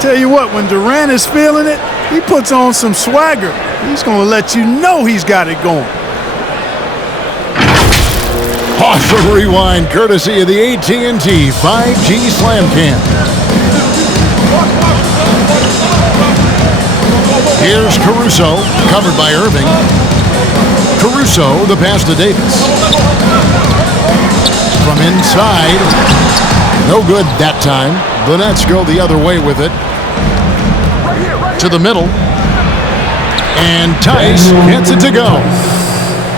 Tell you what, when Durant is feeling it, he puts on some swagger. He's going to let you know he's got it going. Awesome rewind, courtesy of the AT&T 5G Slam Cam. Here's Caruso, covered by Irving. Caruso, the pass to Davis. From inside. No good that time. The Nets go the other way with it. To the middle. And Tice gets it to go.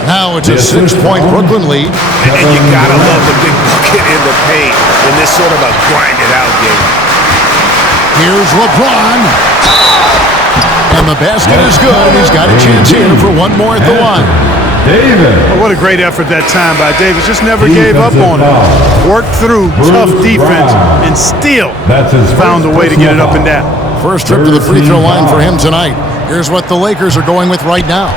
Now it's a 6-point Brooklyn lead. And you gotta love the big bucket in the paint in this sort of a grinded-out game. Here's LeBron. And the basket is good, and he's got a chance here for one more at the line. Well, what a great effort that time by Davis. Just never gave up on it. Worked through tough defense and still found a way to get it up and down. First trip to the free throw line for him tonight. Here's what the Lakers are going with right now.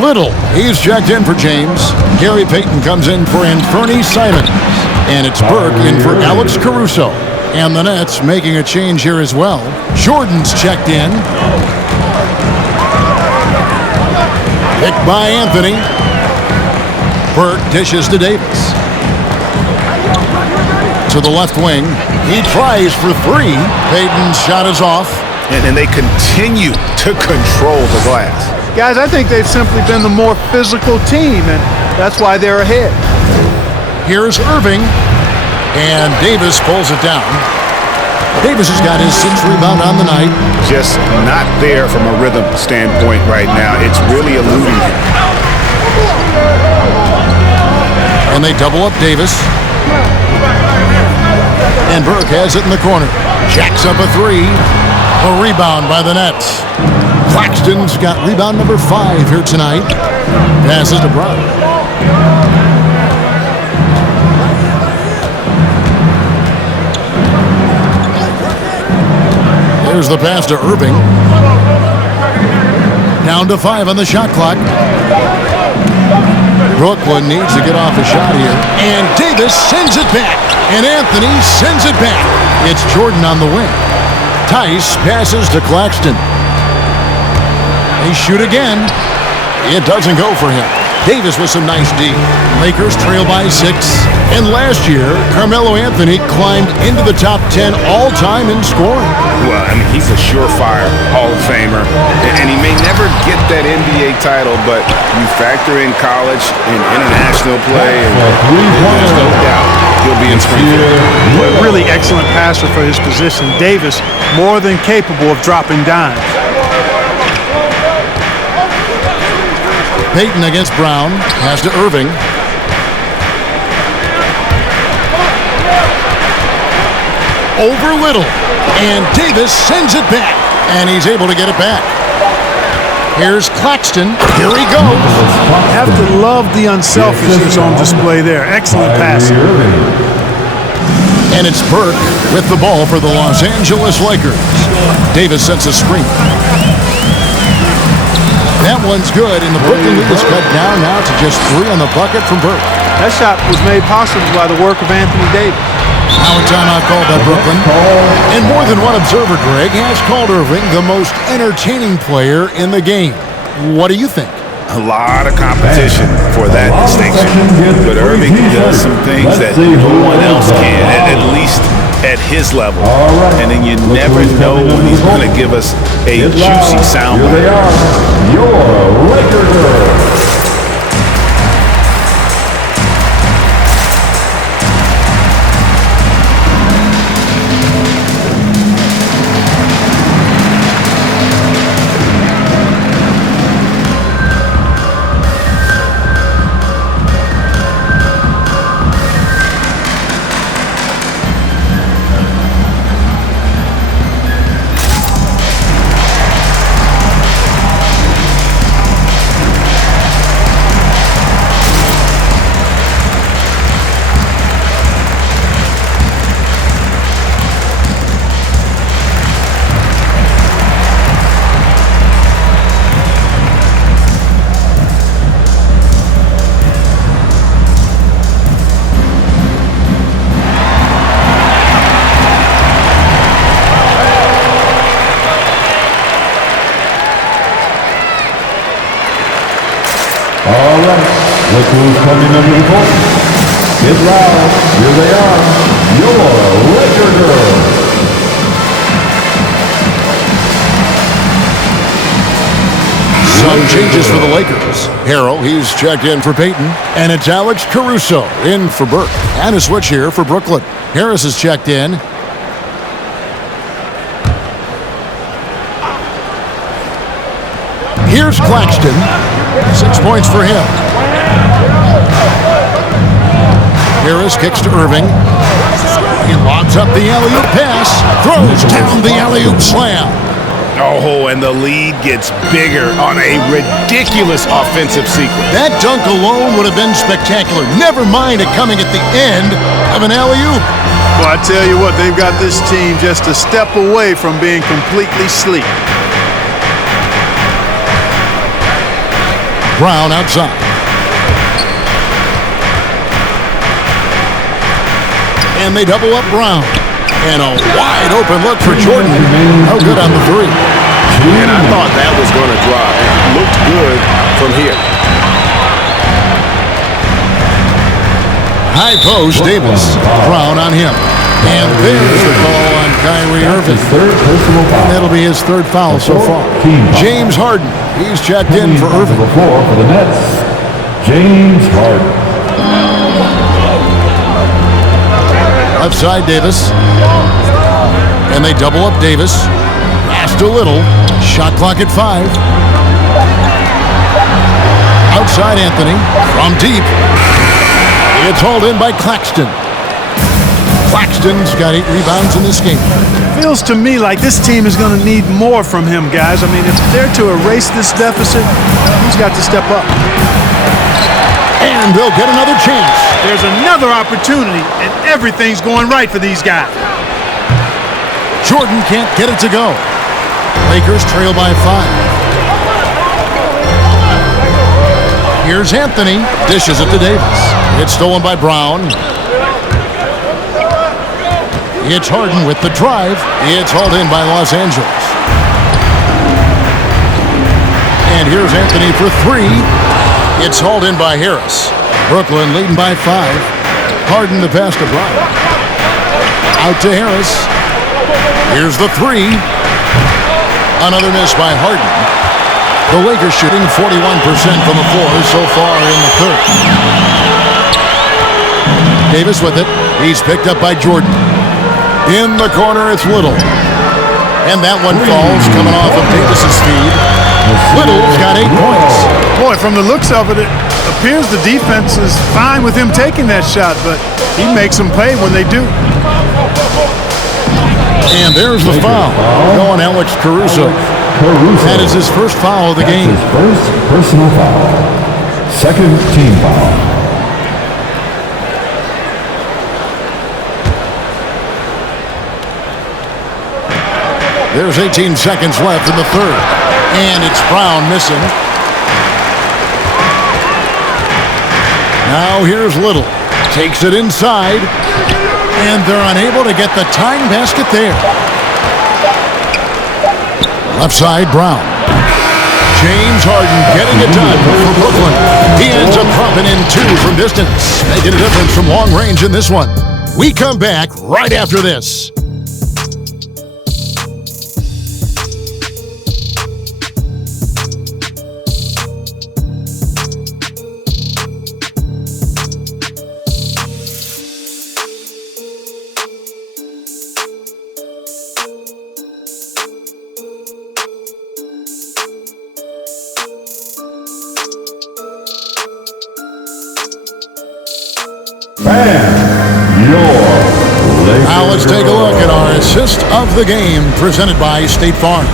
Little, he's checked in for James. Gary Payton comes in for Anthony Simons. And it's Burke in for Alex Caruso. And the Nets making a change here as well. Jordan's checked in. Picked by Anthony. Burke dishes to Davis. To the left wing. He tries for three. Payton's shot is off. And they continue to control the glass. Guys, I think they've simply been the more physical team, and that's why they're ahead. Here's Irving. And Davis pulls it down. Davis has got his 6th rebound on the night. Just not there from a rhythm standpoint right now. It's really eluding him. And they double up Davis. And Burke has it in the corner. Jacks up a three. A rebound by the Nets. Claxton's got rebound number 5 here tonight. Passes to Brown. There's the pass to Irving. Down to 5 on the shot clock. Brooklyn needs to get off a shot here. And Davis sends it back. And Anthony sends it back. It's Jordan on the wing. Tice passes to Claxton. They shoot again. It doesn't go for him. Davis with some nice D. Lakers trail by 6. And last year, Carmelo Anthony climbed into the top 10 all-time in scoring. Well, I mean, he's a surefire Hall of Famer. And he may never get that NBA title, but you factor in college and international play, and there's no doubt he'll be in Springfield. A really excellent passer for his position. Davis, more than capable of dropping dimes. Payton against Brown. Pass to Irving. Over Little. And Davis sends it back. And he's able to get it back. Here's Claxton. Here he goes. Have to love the unselfishness on display there. Excellent passing. And it's Burke with the ball for the Los Angeles Lakers. Davis sets a screen. That one's good, and the Brooklyn lead is cut down now to just 3 on the bucket from Burke. That shot was made possible by the work of Anthony Davis. Now a timeout called by Brooklyn. And more than one observer, Greg, has called Irving the most entertaining player in the game. What do you think? A lot of competition for that distinction. But Irving does some things that no one else can, at least at his level. And then you never know when he's going to give us a juicy soundbite. Here they are, your Laker girls. All right, look who's coming under the court. Get loud. Here they are, your Laker girls. Some changes for the Lakers. Harrell, he's checked in for Payton. And it's Alex Caruso in for Burke. And a switch here for Brooklyn. Harris is checked in. Here's Claxton. 6 points for him. Harris kicks to Irving. He lobs up the alley-oop pass. Throws down the alley-oop slam. Oh, and the lead gets bigger on a ridiculous offensive sequence. That dunk alone would have been spectacular. Never mind it coming at the end of an alley-oop. Well, I tell you what, they've got this team just a step away from being completely sleep. Brown outside. And they double up Brown. And a wide open look for Jordan. No good on the three. And I thought that was going to drop. It looked good from here. High post, Davis. Brown on him. And there's the call on Kyrie Irving. That'll be his third foul so far. James Harden. He's checked in for Irving. Number 4 for the Nets, James Harden. Left side, Davis. And they double up Davis. Passed a little. Shot clock at 5. Outside Anthony. From deep. It's hauled in by Claxton. Claxton's got 8 rebounds in this game. Feels to me like this team is going to need more from him, guys. I mean, if they're to erase this deficit, he's got to step up. And they'll get another chance. There's another opportunity, and everything's going right for these guys. Jordan can't get it to go. Lakers trail by 5. Here's Anthony. Dishes it to Davis. It's stolen by Brown. It's Harden with the drive. It's hauled in by Los Angeles. And here's Anthony for 3. It's hauled in by Harris. Brooklyn leading by 5. Harden the pass to Brown. Out to Harris. Here's the 3. Another miss by Harden. The Lakers shooting 41% from the floor so far in the third. Davis with it. He's picked up by Jordan. In the corner, it's Little. And that one falls coming off of Davis's feed. Little's got 8 points. Boy, from the looks of it, it appears the defense is fine with him taking that shot, but he makes them pay when they do. And there's the foul. Going Alex Caruso. That is his first foul of the game. His first personal foul. Second team foul. There's 18 seconds left in the third. And it's Brown missing. Now here's Little. Takes it inside. And they're unable to get the tying basket there. Left side, Brown. James Harden getting it done for Brooklyn. He ends up dropping in 2 from distance. Making a difference from long range in this one. We come back right after this. Now let's take a look at our assist of the game presented by State Farm.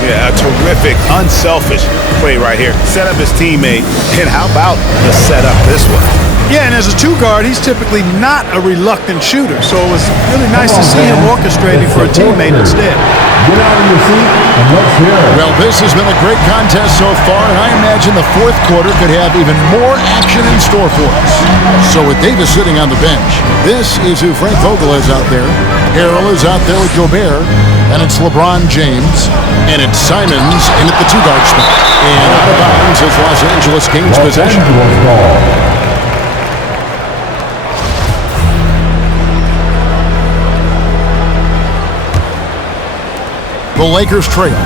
Yeah, a terrific, unselfish play right here. Set up his teammate, and how about the setup this one? Yeah, and as a 2 guard, he's typically not a reluctant shooter, so it was really nice to see him orchestrating for a teammate instead. Get out of your seat and let's hear it. Well, this has been a great contest so far, and I imagine the fourth quarter could have even more action in store for us. So with Davis sitting on the bench, this is who Frank Vogel is out there. Harrell is out there with Gobert, and it's LeBron James, and it's Simons in at the 2 guard spot. And out of bounds as Los Angeles gains possession. The Lakers trail.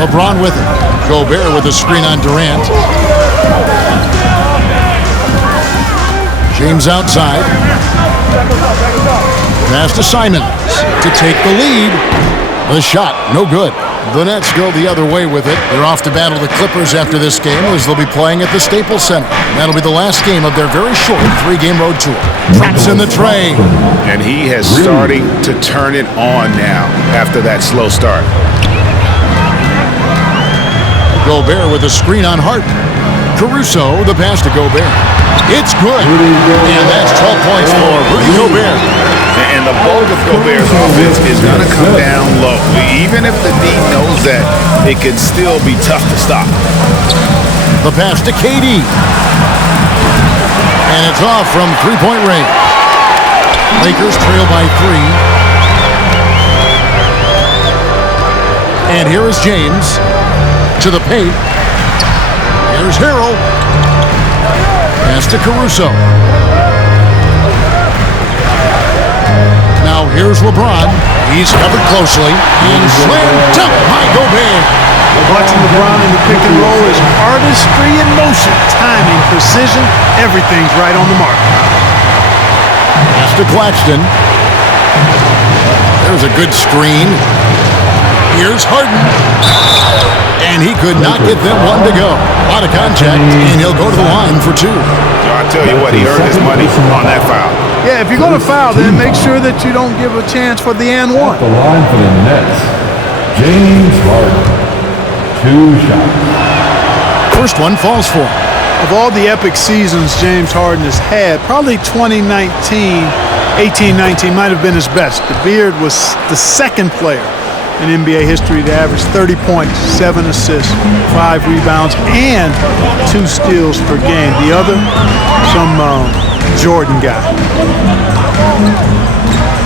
LeBron with it. Gobert with a screen on Durant. James outside. Pass to Simons to take the lead. The shot, no good. The Nets go the other way with it. They're off to battle the Clippers after this game, as they'll be playing at the Staples Center. That'll be the last game of their very short 3-game road tour. Traps in the tray. And he has starting to turn it on now after that slow start. Gobert with a screen on Harden. Caruso, the pass to Gobert. It's good. And that's 12 points for Rudy Gobert. And the bulk of Gobert's offense is going to come down low. Even if the D knows that, it could still be tough to stop. The pass to KD. And it's off from three-point range. Lakers trail by 3. And here is James to the paint. Here's Harrell. Pass to Caruso. Now here's LeBron. He's covered closely. And slammed dunk by Gobert. Watching LeBron in the pick and roll is artistry in motion. Timing, precision, everything's right on the mark. Pass to Claxton. There's a good screen. Here's Harden. And he could not get them one to go. Out of contact, and he'll go to the line for 2. I'll tell you what, he earned his money on that foul. Yeah, if you're going to foul, then make sure that you don't give a chance for the and one. At the line for the Nets, James Harden. 2 shots. First one falls for him. Of all the epic seasons James Harden has had, probably 18-19 might have been his best. The Beard was the second player in NBA history to average 30 points, 7 assists, 5 rebounds, and 2 steals per game. The other, some Jordan guy.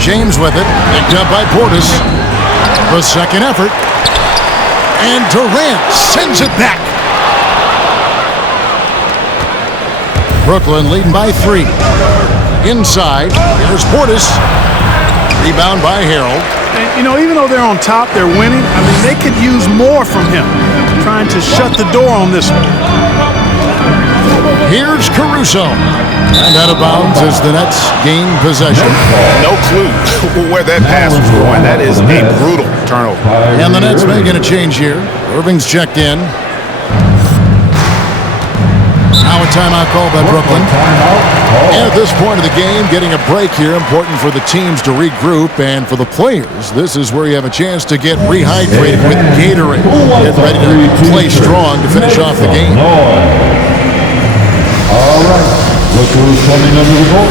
James with it, picked up by Portis. The second effort. And Durant sends it back. Brooklyn leading by 3. Inside, here's Portis. Rebound by Harrell. And, you know, even though they're on top, they're winning. I mean, they could use more from him, trying to shut the door on this one. Here's Caruso. And out of bounds as the Nets gain possession. No clue where that pass was going. That is a brutal turnover. And the Nets making a change here. Irving's checked in. Now a timeout called by Brooklyn. And at this point of the game, getting a break here, important for the teams to regroup, and for the players, this is where you have a chance to get rehydrated with Gatorade. Get ready to play strong to finish off the game. All right, look who's coming under the goal.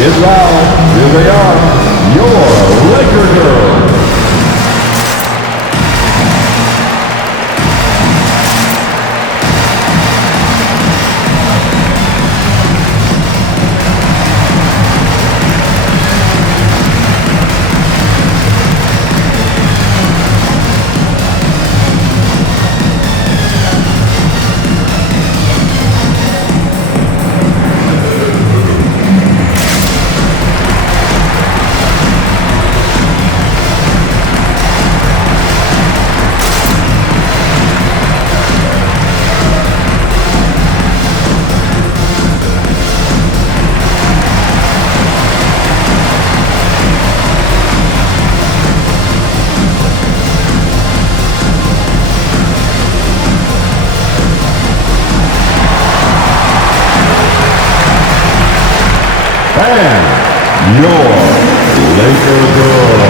Get loud, here they are, your Laker girls. And your Laker girls.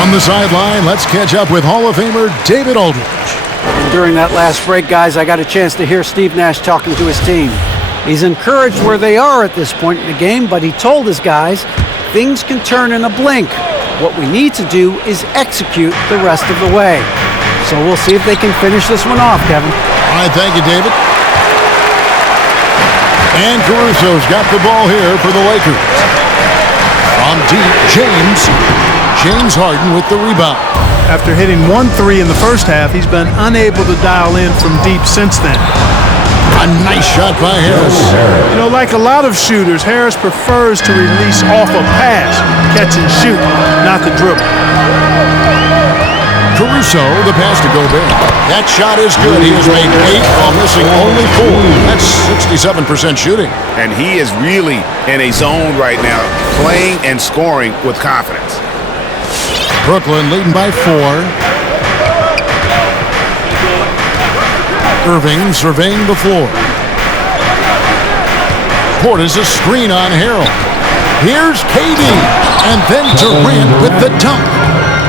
On the sideline, let's catch up with Hall of Famer David Aldridge. And during that last break, guys, I got a chance to hear Steve Nash talking to his team. He's encouraged where they are at this point in the game, but he told his guys things can turn in a blink. What we need to do is execute the rest of the way. So we'll see if they can finish this one off, Kevin. All right, thank you, David. And Caruso's got the ball here for the Lakers. From deep, James Harden with the rebound. After hitting 1-3 in the first half, he's been unable to dial in from deep since then. A nice shot by Harris. You know, like a lot of shooters, Harris prefers to release off a pass, catch and shoot, not the dribble. Caruso, the pass to Gobert. That shot is good. He has made 8 while missing only 4. That's 67% shooting. And he is really in a zone right now, playing and scoring with confidence. Brooklyn leading by 4. Irving surveying the floor. Portis a screen on Harrell. Here's KD, and then Durant with the dunk.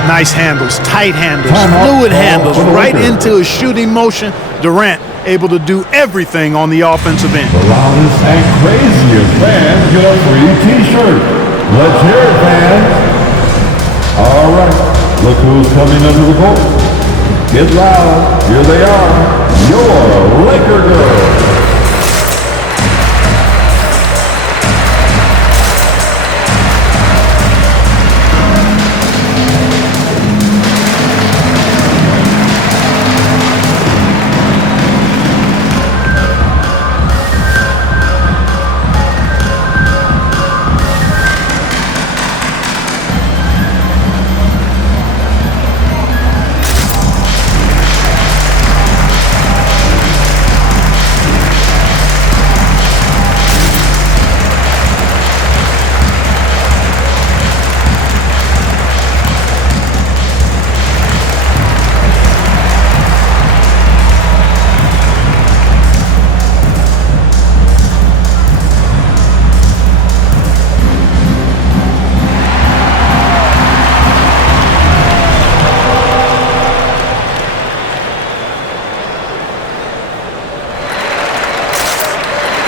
Nice handles, tight handles, fluid handles, right into his shooting motion. Durant able to do everything on the offensive end. The loudest and craziest fans get a free T-shirt. Let's hear it, fans. All right, look who's coming under the court. Get loud. Here they are, your Laker girls.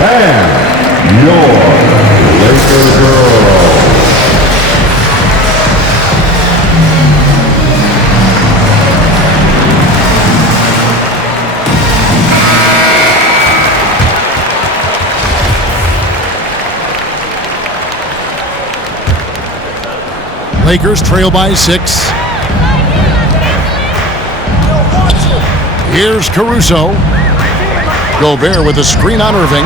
And your Laker girls. Lakers trail by 6. Here's Caruso. Gobert with a screen on Irving.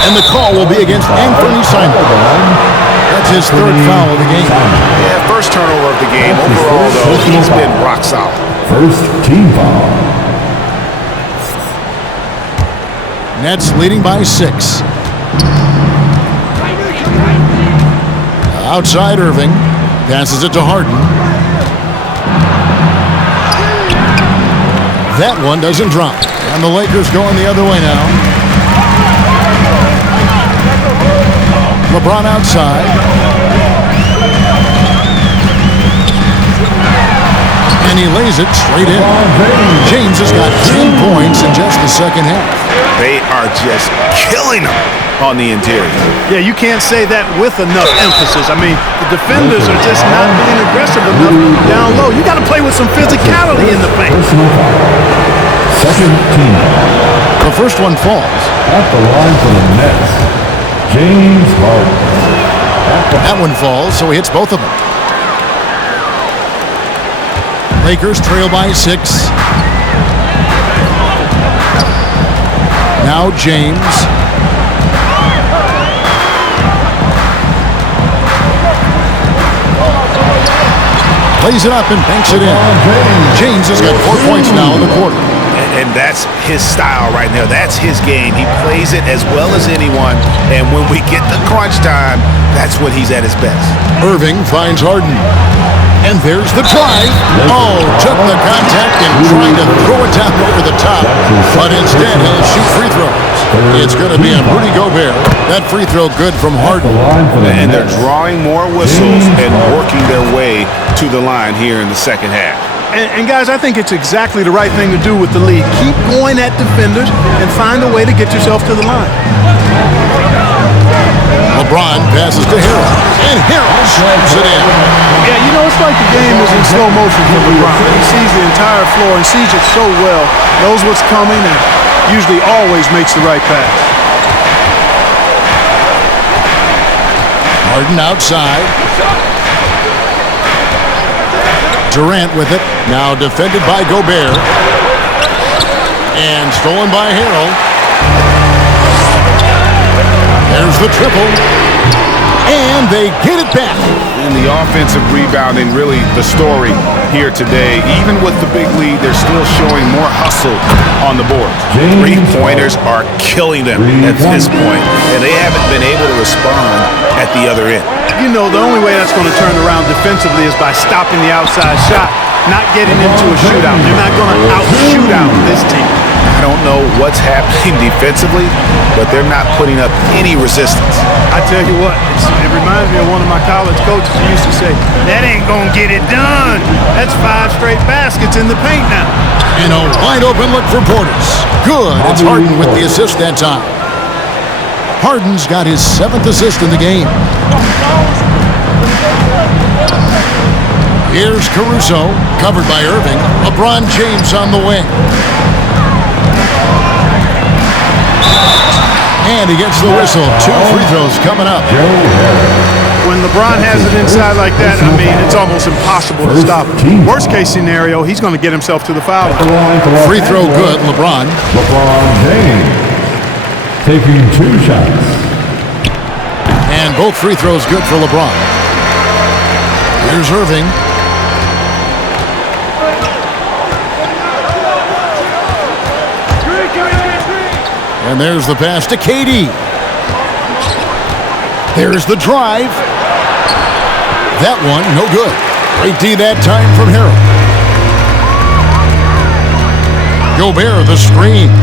And the call will be against Anthony Simon. That's his 3rd foul of the game. Yeah, first turnover of the game. Overall, though, he's been rock solid. First team foul. Nets leading by 6. Outside Irving. Passes it to Harden. That one doesn't drop. And the Lakers going the other way now. LeBron outside. And he lays it straight in. James has got 10 points in just the second half. They are just killing them on the interior. Yeah, you can't say that with enough emphasis. I mean, the defenders are just not being aggressive enough down low. You got to play with some physicality in the paint. Second team. The first one falls. At the line for the Nets, James Harden. That one falls, so he hits both of them. Lakers trail by 6. Now James. Plays it up and banks it in. James has got 4 points now in the quarter. And that's his style right there. That's his game. He plays it as well as anyone. And when we get to crunch time, that's when he's at his best. Irving finds Harden. And there's the try. Oh, took the contact and tried to throw it down over the top. But instead, he'll shoot free throws. It's going to be on Rudy Gobert. That free throw good from Harden. And they're drawing more whistles and working their way to the line here in the second half. And guys, I think it's exactly the right thing to do with the lead. Keep going at defenders and find a way to get yourself to the line. LeBron passes to Harrell, and Harrell slams it in. Yeah, you know, it's like the game is in slow motion for LeBron. He sees the entire floor and sees it so well, knows what's coming, and usually always makes the right pass. Harden outside. Durant with it, now defended by Gobert. And stolen by Harrell. There's the triple. And they get it back. And the offensive rebounding, really the story here today. Even with the big lead, they're still showing more hustle on the board. Three-pointers are killing them at this point, and they haven't been able to respond at the other end. You know, the only way that's going to turn around defensively is by stopping the outside shot, not getting into a shootout. They're not going to out-shoot out this team. I don't know what's happening defensively, but they're not putting up any resistance. I tell you what, it reminds me of one of my college coaches who used to say, that ain't going to get it done. That's 5 straight baskets in the paint now. And a wide open look for Portis. Good. It's Harden with the assist that time. Harden's got his 7th assist in the game. Here's Caruso, covered by Irving. LeBron James on the wing. And he gets the whistle. 2 free throws coming up. When LeBron has it inside like that, I mean, it's almost impossible to stop him. Worst case scenario, he's going to get himself to the foul line. Free throw good, LeBron. LeBron James taking 2 shots. And both free throws good for LeBron. Here's Irving. And there's the pass to KD. There's the drive. That one, no good. Great D that time from Harrell. Gobert, the screen.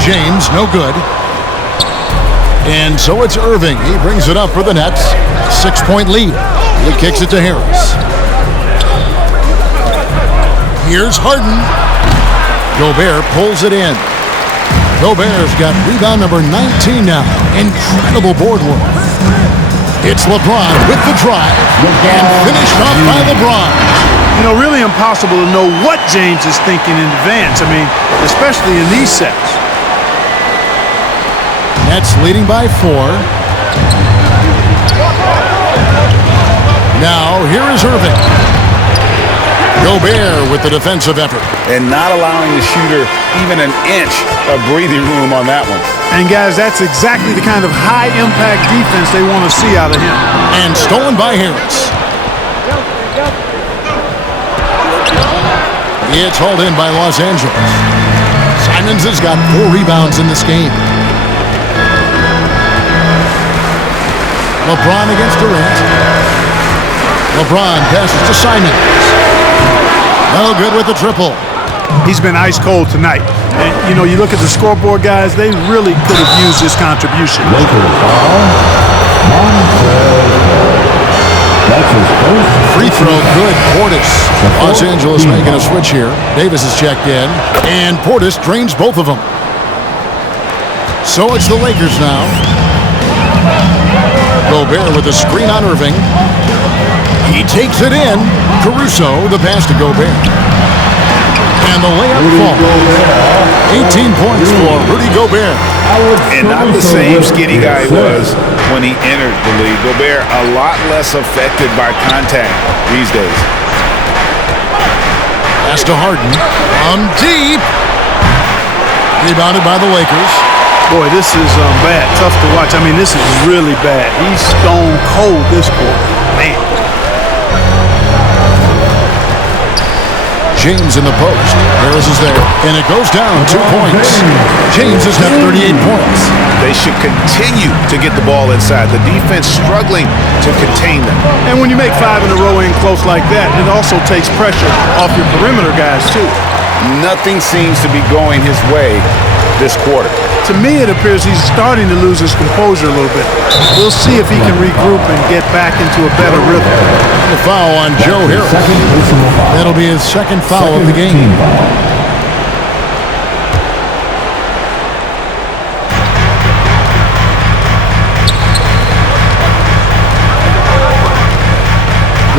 James, no good. And so it's Irving. He brings it up for the Nets. 6-point lead. He kicks it to Harris. Here's Harden. Gobert pulls it in. Gobert's got rebound number 19 now. Incredible board work. It's LeBron with the drive. And finished off by LeBron. You know, really impossible to know what James is thinking in advance. I mean, especially in these sets. Nets leading by 4. Now, here is Irving. Gobert with the defensive effort. And not allowing the shooter even an inch of breathing room on that one. And guys, that's exactly the kind of high-impact defense they want to see out of him. And stolen by Harris. It's hauled in by Los Angeles. Simons has got 4 rebounds in this game. LeBron against Durant. LeBron passes to Simons. No good with the triple. He's been ice cold tonight. And, you know, you look at the scoreboard, guys, they really could have used his contribution. Free throw good. Portis. Los Angeles making a switch here. Davis is checked in. And Portis drains both of them. So it's the Lakers now. Gobert with a screen on Irving. He takes it in. Caruso, the pass to Gobert. And the layup falls. 18 points for Rudy Gobert. And not the same skinny guy he was when he entered the league. Gobert a lot less affected by contact these days. Pass to Harden. From deep. Rebounded by the Lakers. Boy, this is bad. Tough to watch. I mean, this is really bad. He's stone cold this quarter. Man. James in the post. Harris is there. And it goes down 2 points. James has got 38 points. They should continue to get the ball inside. The defense struggling to contain them. And when you make 5 in a row in close like that, it also takes pressure off your perimeter guys, too. Nothing seems to be going his way this quarter. To me, it appears he's starting to lose his composure a little bit. We'll see if he can regroup and get back into a better rhythm. The foul on Joe Harris. That'll be his second foul of the game.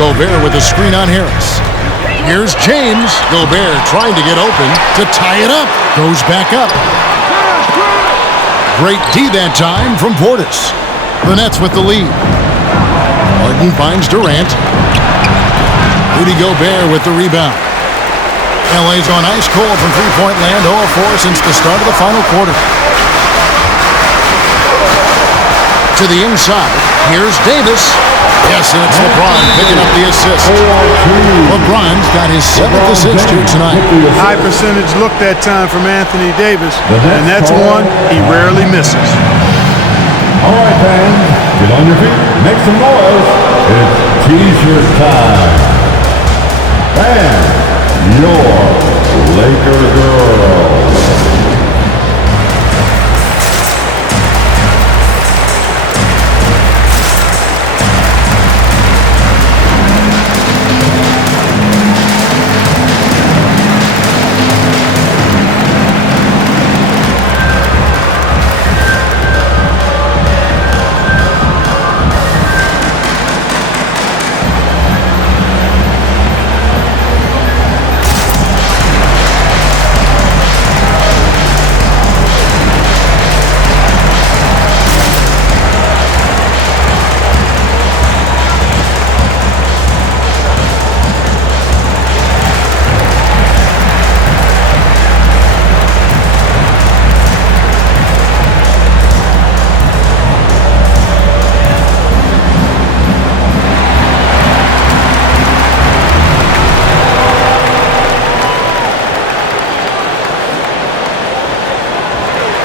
Gobert with a screen on Harris. Here's James. Gobert trying to get open to tie it up. Goes back up. Great D that time from Portis. The Nets with the lead. Harden finds Durant. Rudy Gobert with the rebound. LA's on ice cold from three-point land, 0-4 since the start of the final quarter. to the inside. Here's Davis. Yes, and it's LeBron picking up the assist. LeBron's got his 7th assist here tonight. High percentage look that time from Anthony Davis, and that's one he rarely misses. All right, fans, get on your feet, make some noise. It's T-shirt time. And your Laker girl.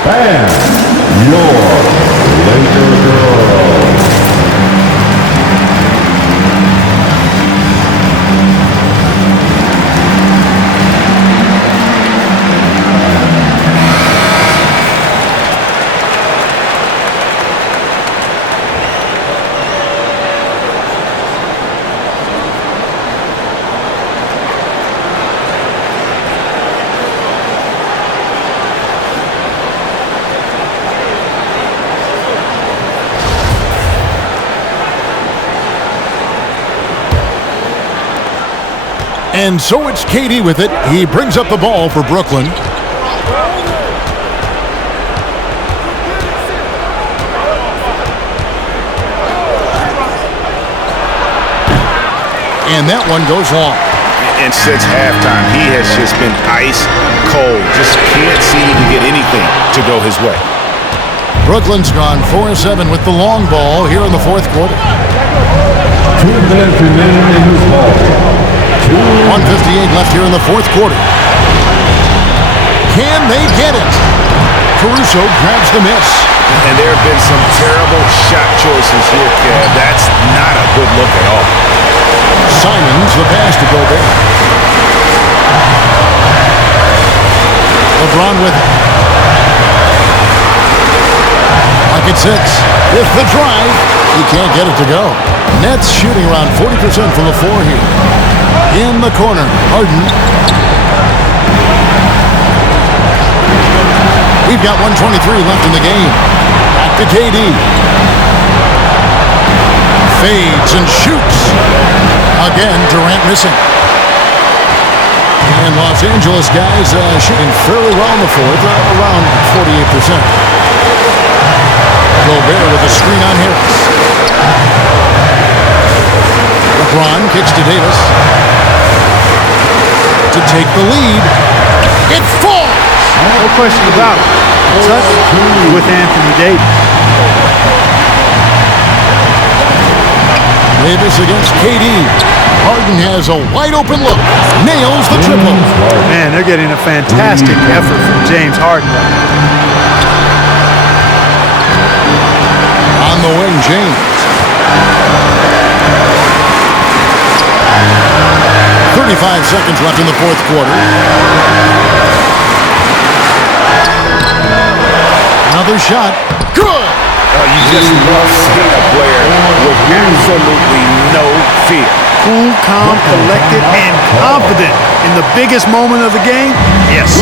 And your Laker girl. And so it's KD with it. He brings up the ball for Brooklyn. And that one goes long. And since halftime, he has just been ice cold. Just can't seem to get anything to go his way. Brooklyn's gone 4-7 with the long ball here in the fourth quarter. 2 minutes remaining in this ball. 1:58 left here in the fourth quarter. Can they get it? Caruso grabs the miss. And there have been some terrible shot choices here, Kev. That's not a good look at all. Simons, the pass to Gobert. LeBron with it. Pocket 6. With the drive, he can't get it to go. Nets shooting around 40% from the floor here. In the corner, Harden. We've got 1:23 left in the game. Back to KD. Fades and shoots. Again, Durant missing. And Los Angeles guys shooting fairly well in the fourth, around 48%. Gobert with a screen on Harris. LeBron kicks to Davis to take the lead. It falls! No question about it. Touch with Anthony Davis. Davis against KD. Harden has a wide open look. Nails the triple. Man, they're getting a fantastic effort from James Harden. On the wing, James. 35 seconds left in the fourth quarter. Another shot. Good! You just love seeing a player with absolutely no fear. Cool, calm, collected, and confident in the biggest moment of the game? Yes.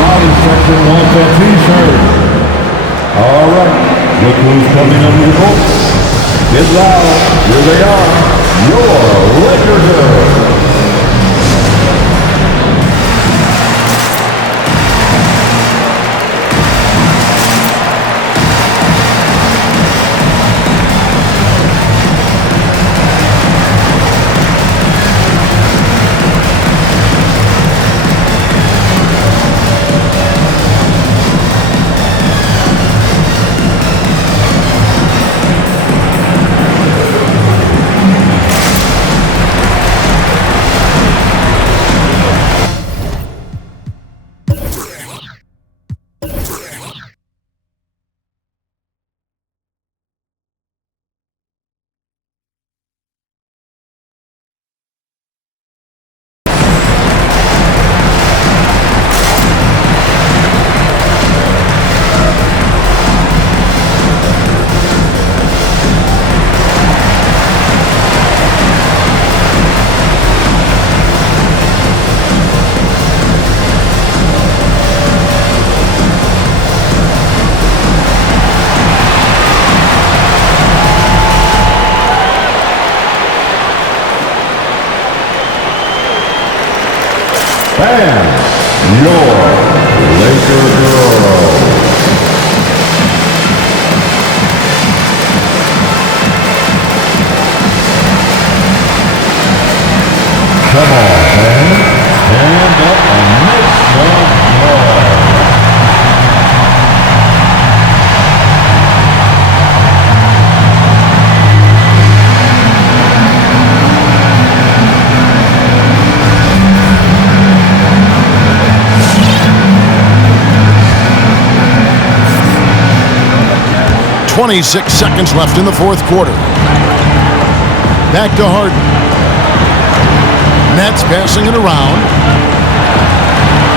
Robin section wants a T-shirt. All right, look who's coming under the court. Get loud. Here they are. Your Laker girl. Laker girl. Come on, man. Stand up and make some noise. .26 seconds left in the fourth quarter. Back to Harden. Nets passing it around.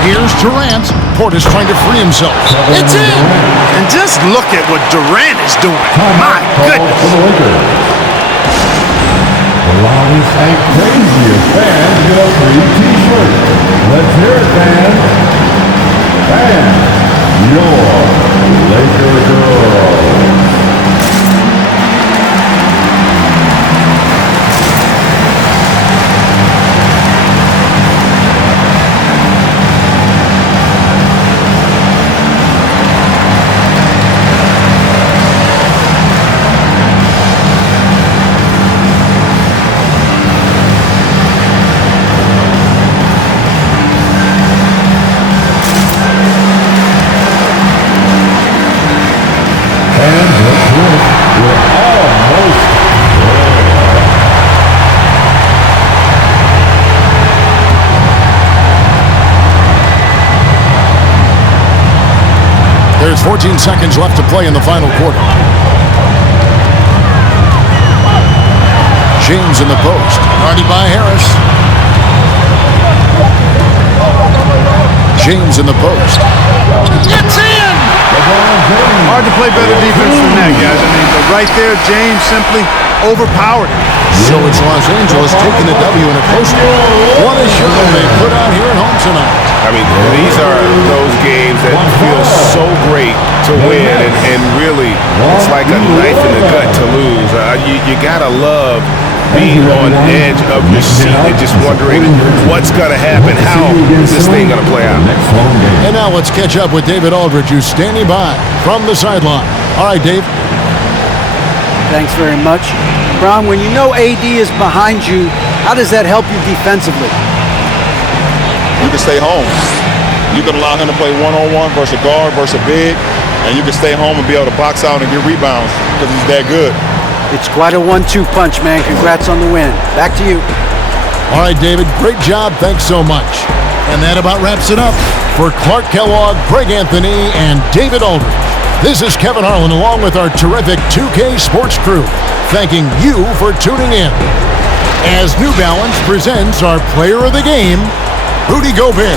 Here's Durant. Portis trying to free himself. It's in! And just look at what Durant is doing. My goodness. The loudest and craziest fans get a free t-shirt. Let's hear it, fans. Fans, your Laker girl. There's 14 seconds left to play in the final quarter. James in the post. Guarded by Harris. James in the post. It's in! Hard to play better defense than that, guys. I mean, but right there, James simply overpowered it. So it's Los Angeles taking the W in a close one. What a show they put out here at home tonight. I mean, these are those games that feel so great to win, and really, it's like a knife in the gut to lose. You gotta love being on edge of your seat and just wondering what's gonna happen, how is this thing gonna play out. And now let's catch up with David Aldridge, who's standing by from the sideline. All right, Dave. Thanks very much. Bron, when you know AD is behind you, how does that help you defensively? You can stay home. You can allow him to play one-on-one versus a guard versus a big, and you can stay home and be able to box out and get rebounds because he's that good. It's quite a 1-2 punch, man. Congrats on the win. Back to you. All right, David. Great job. Thanks so much. And that about wraps it up. For Clark Kellogg, Greg Anthony, and David Aldridge, this is Kevin Harlan along with our terrific 2K Sports crew, thanking you for tuning in. As New Balance presents our player of the game, Rudy Gobert.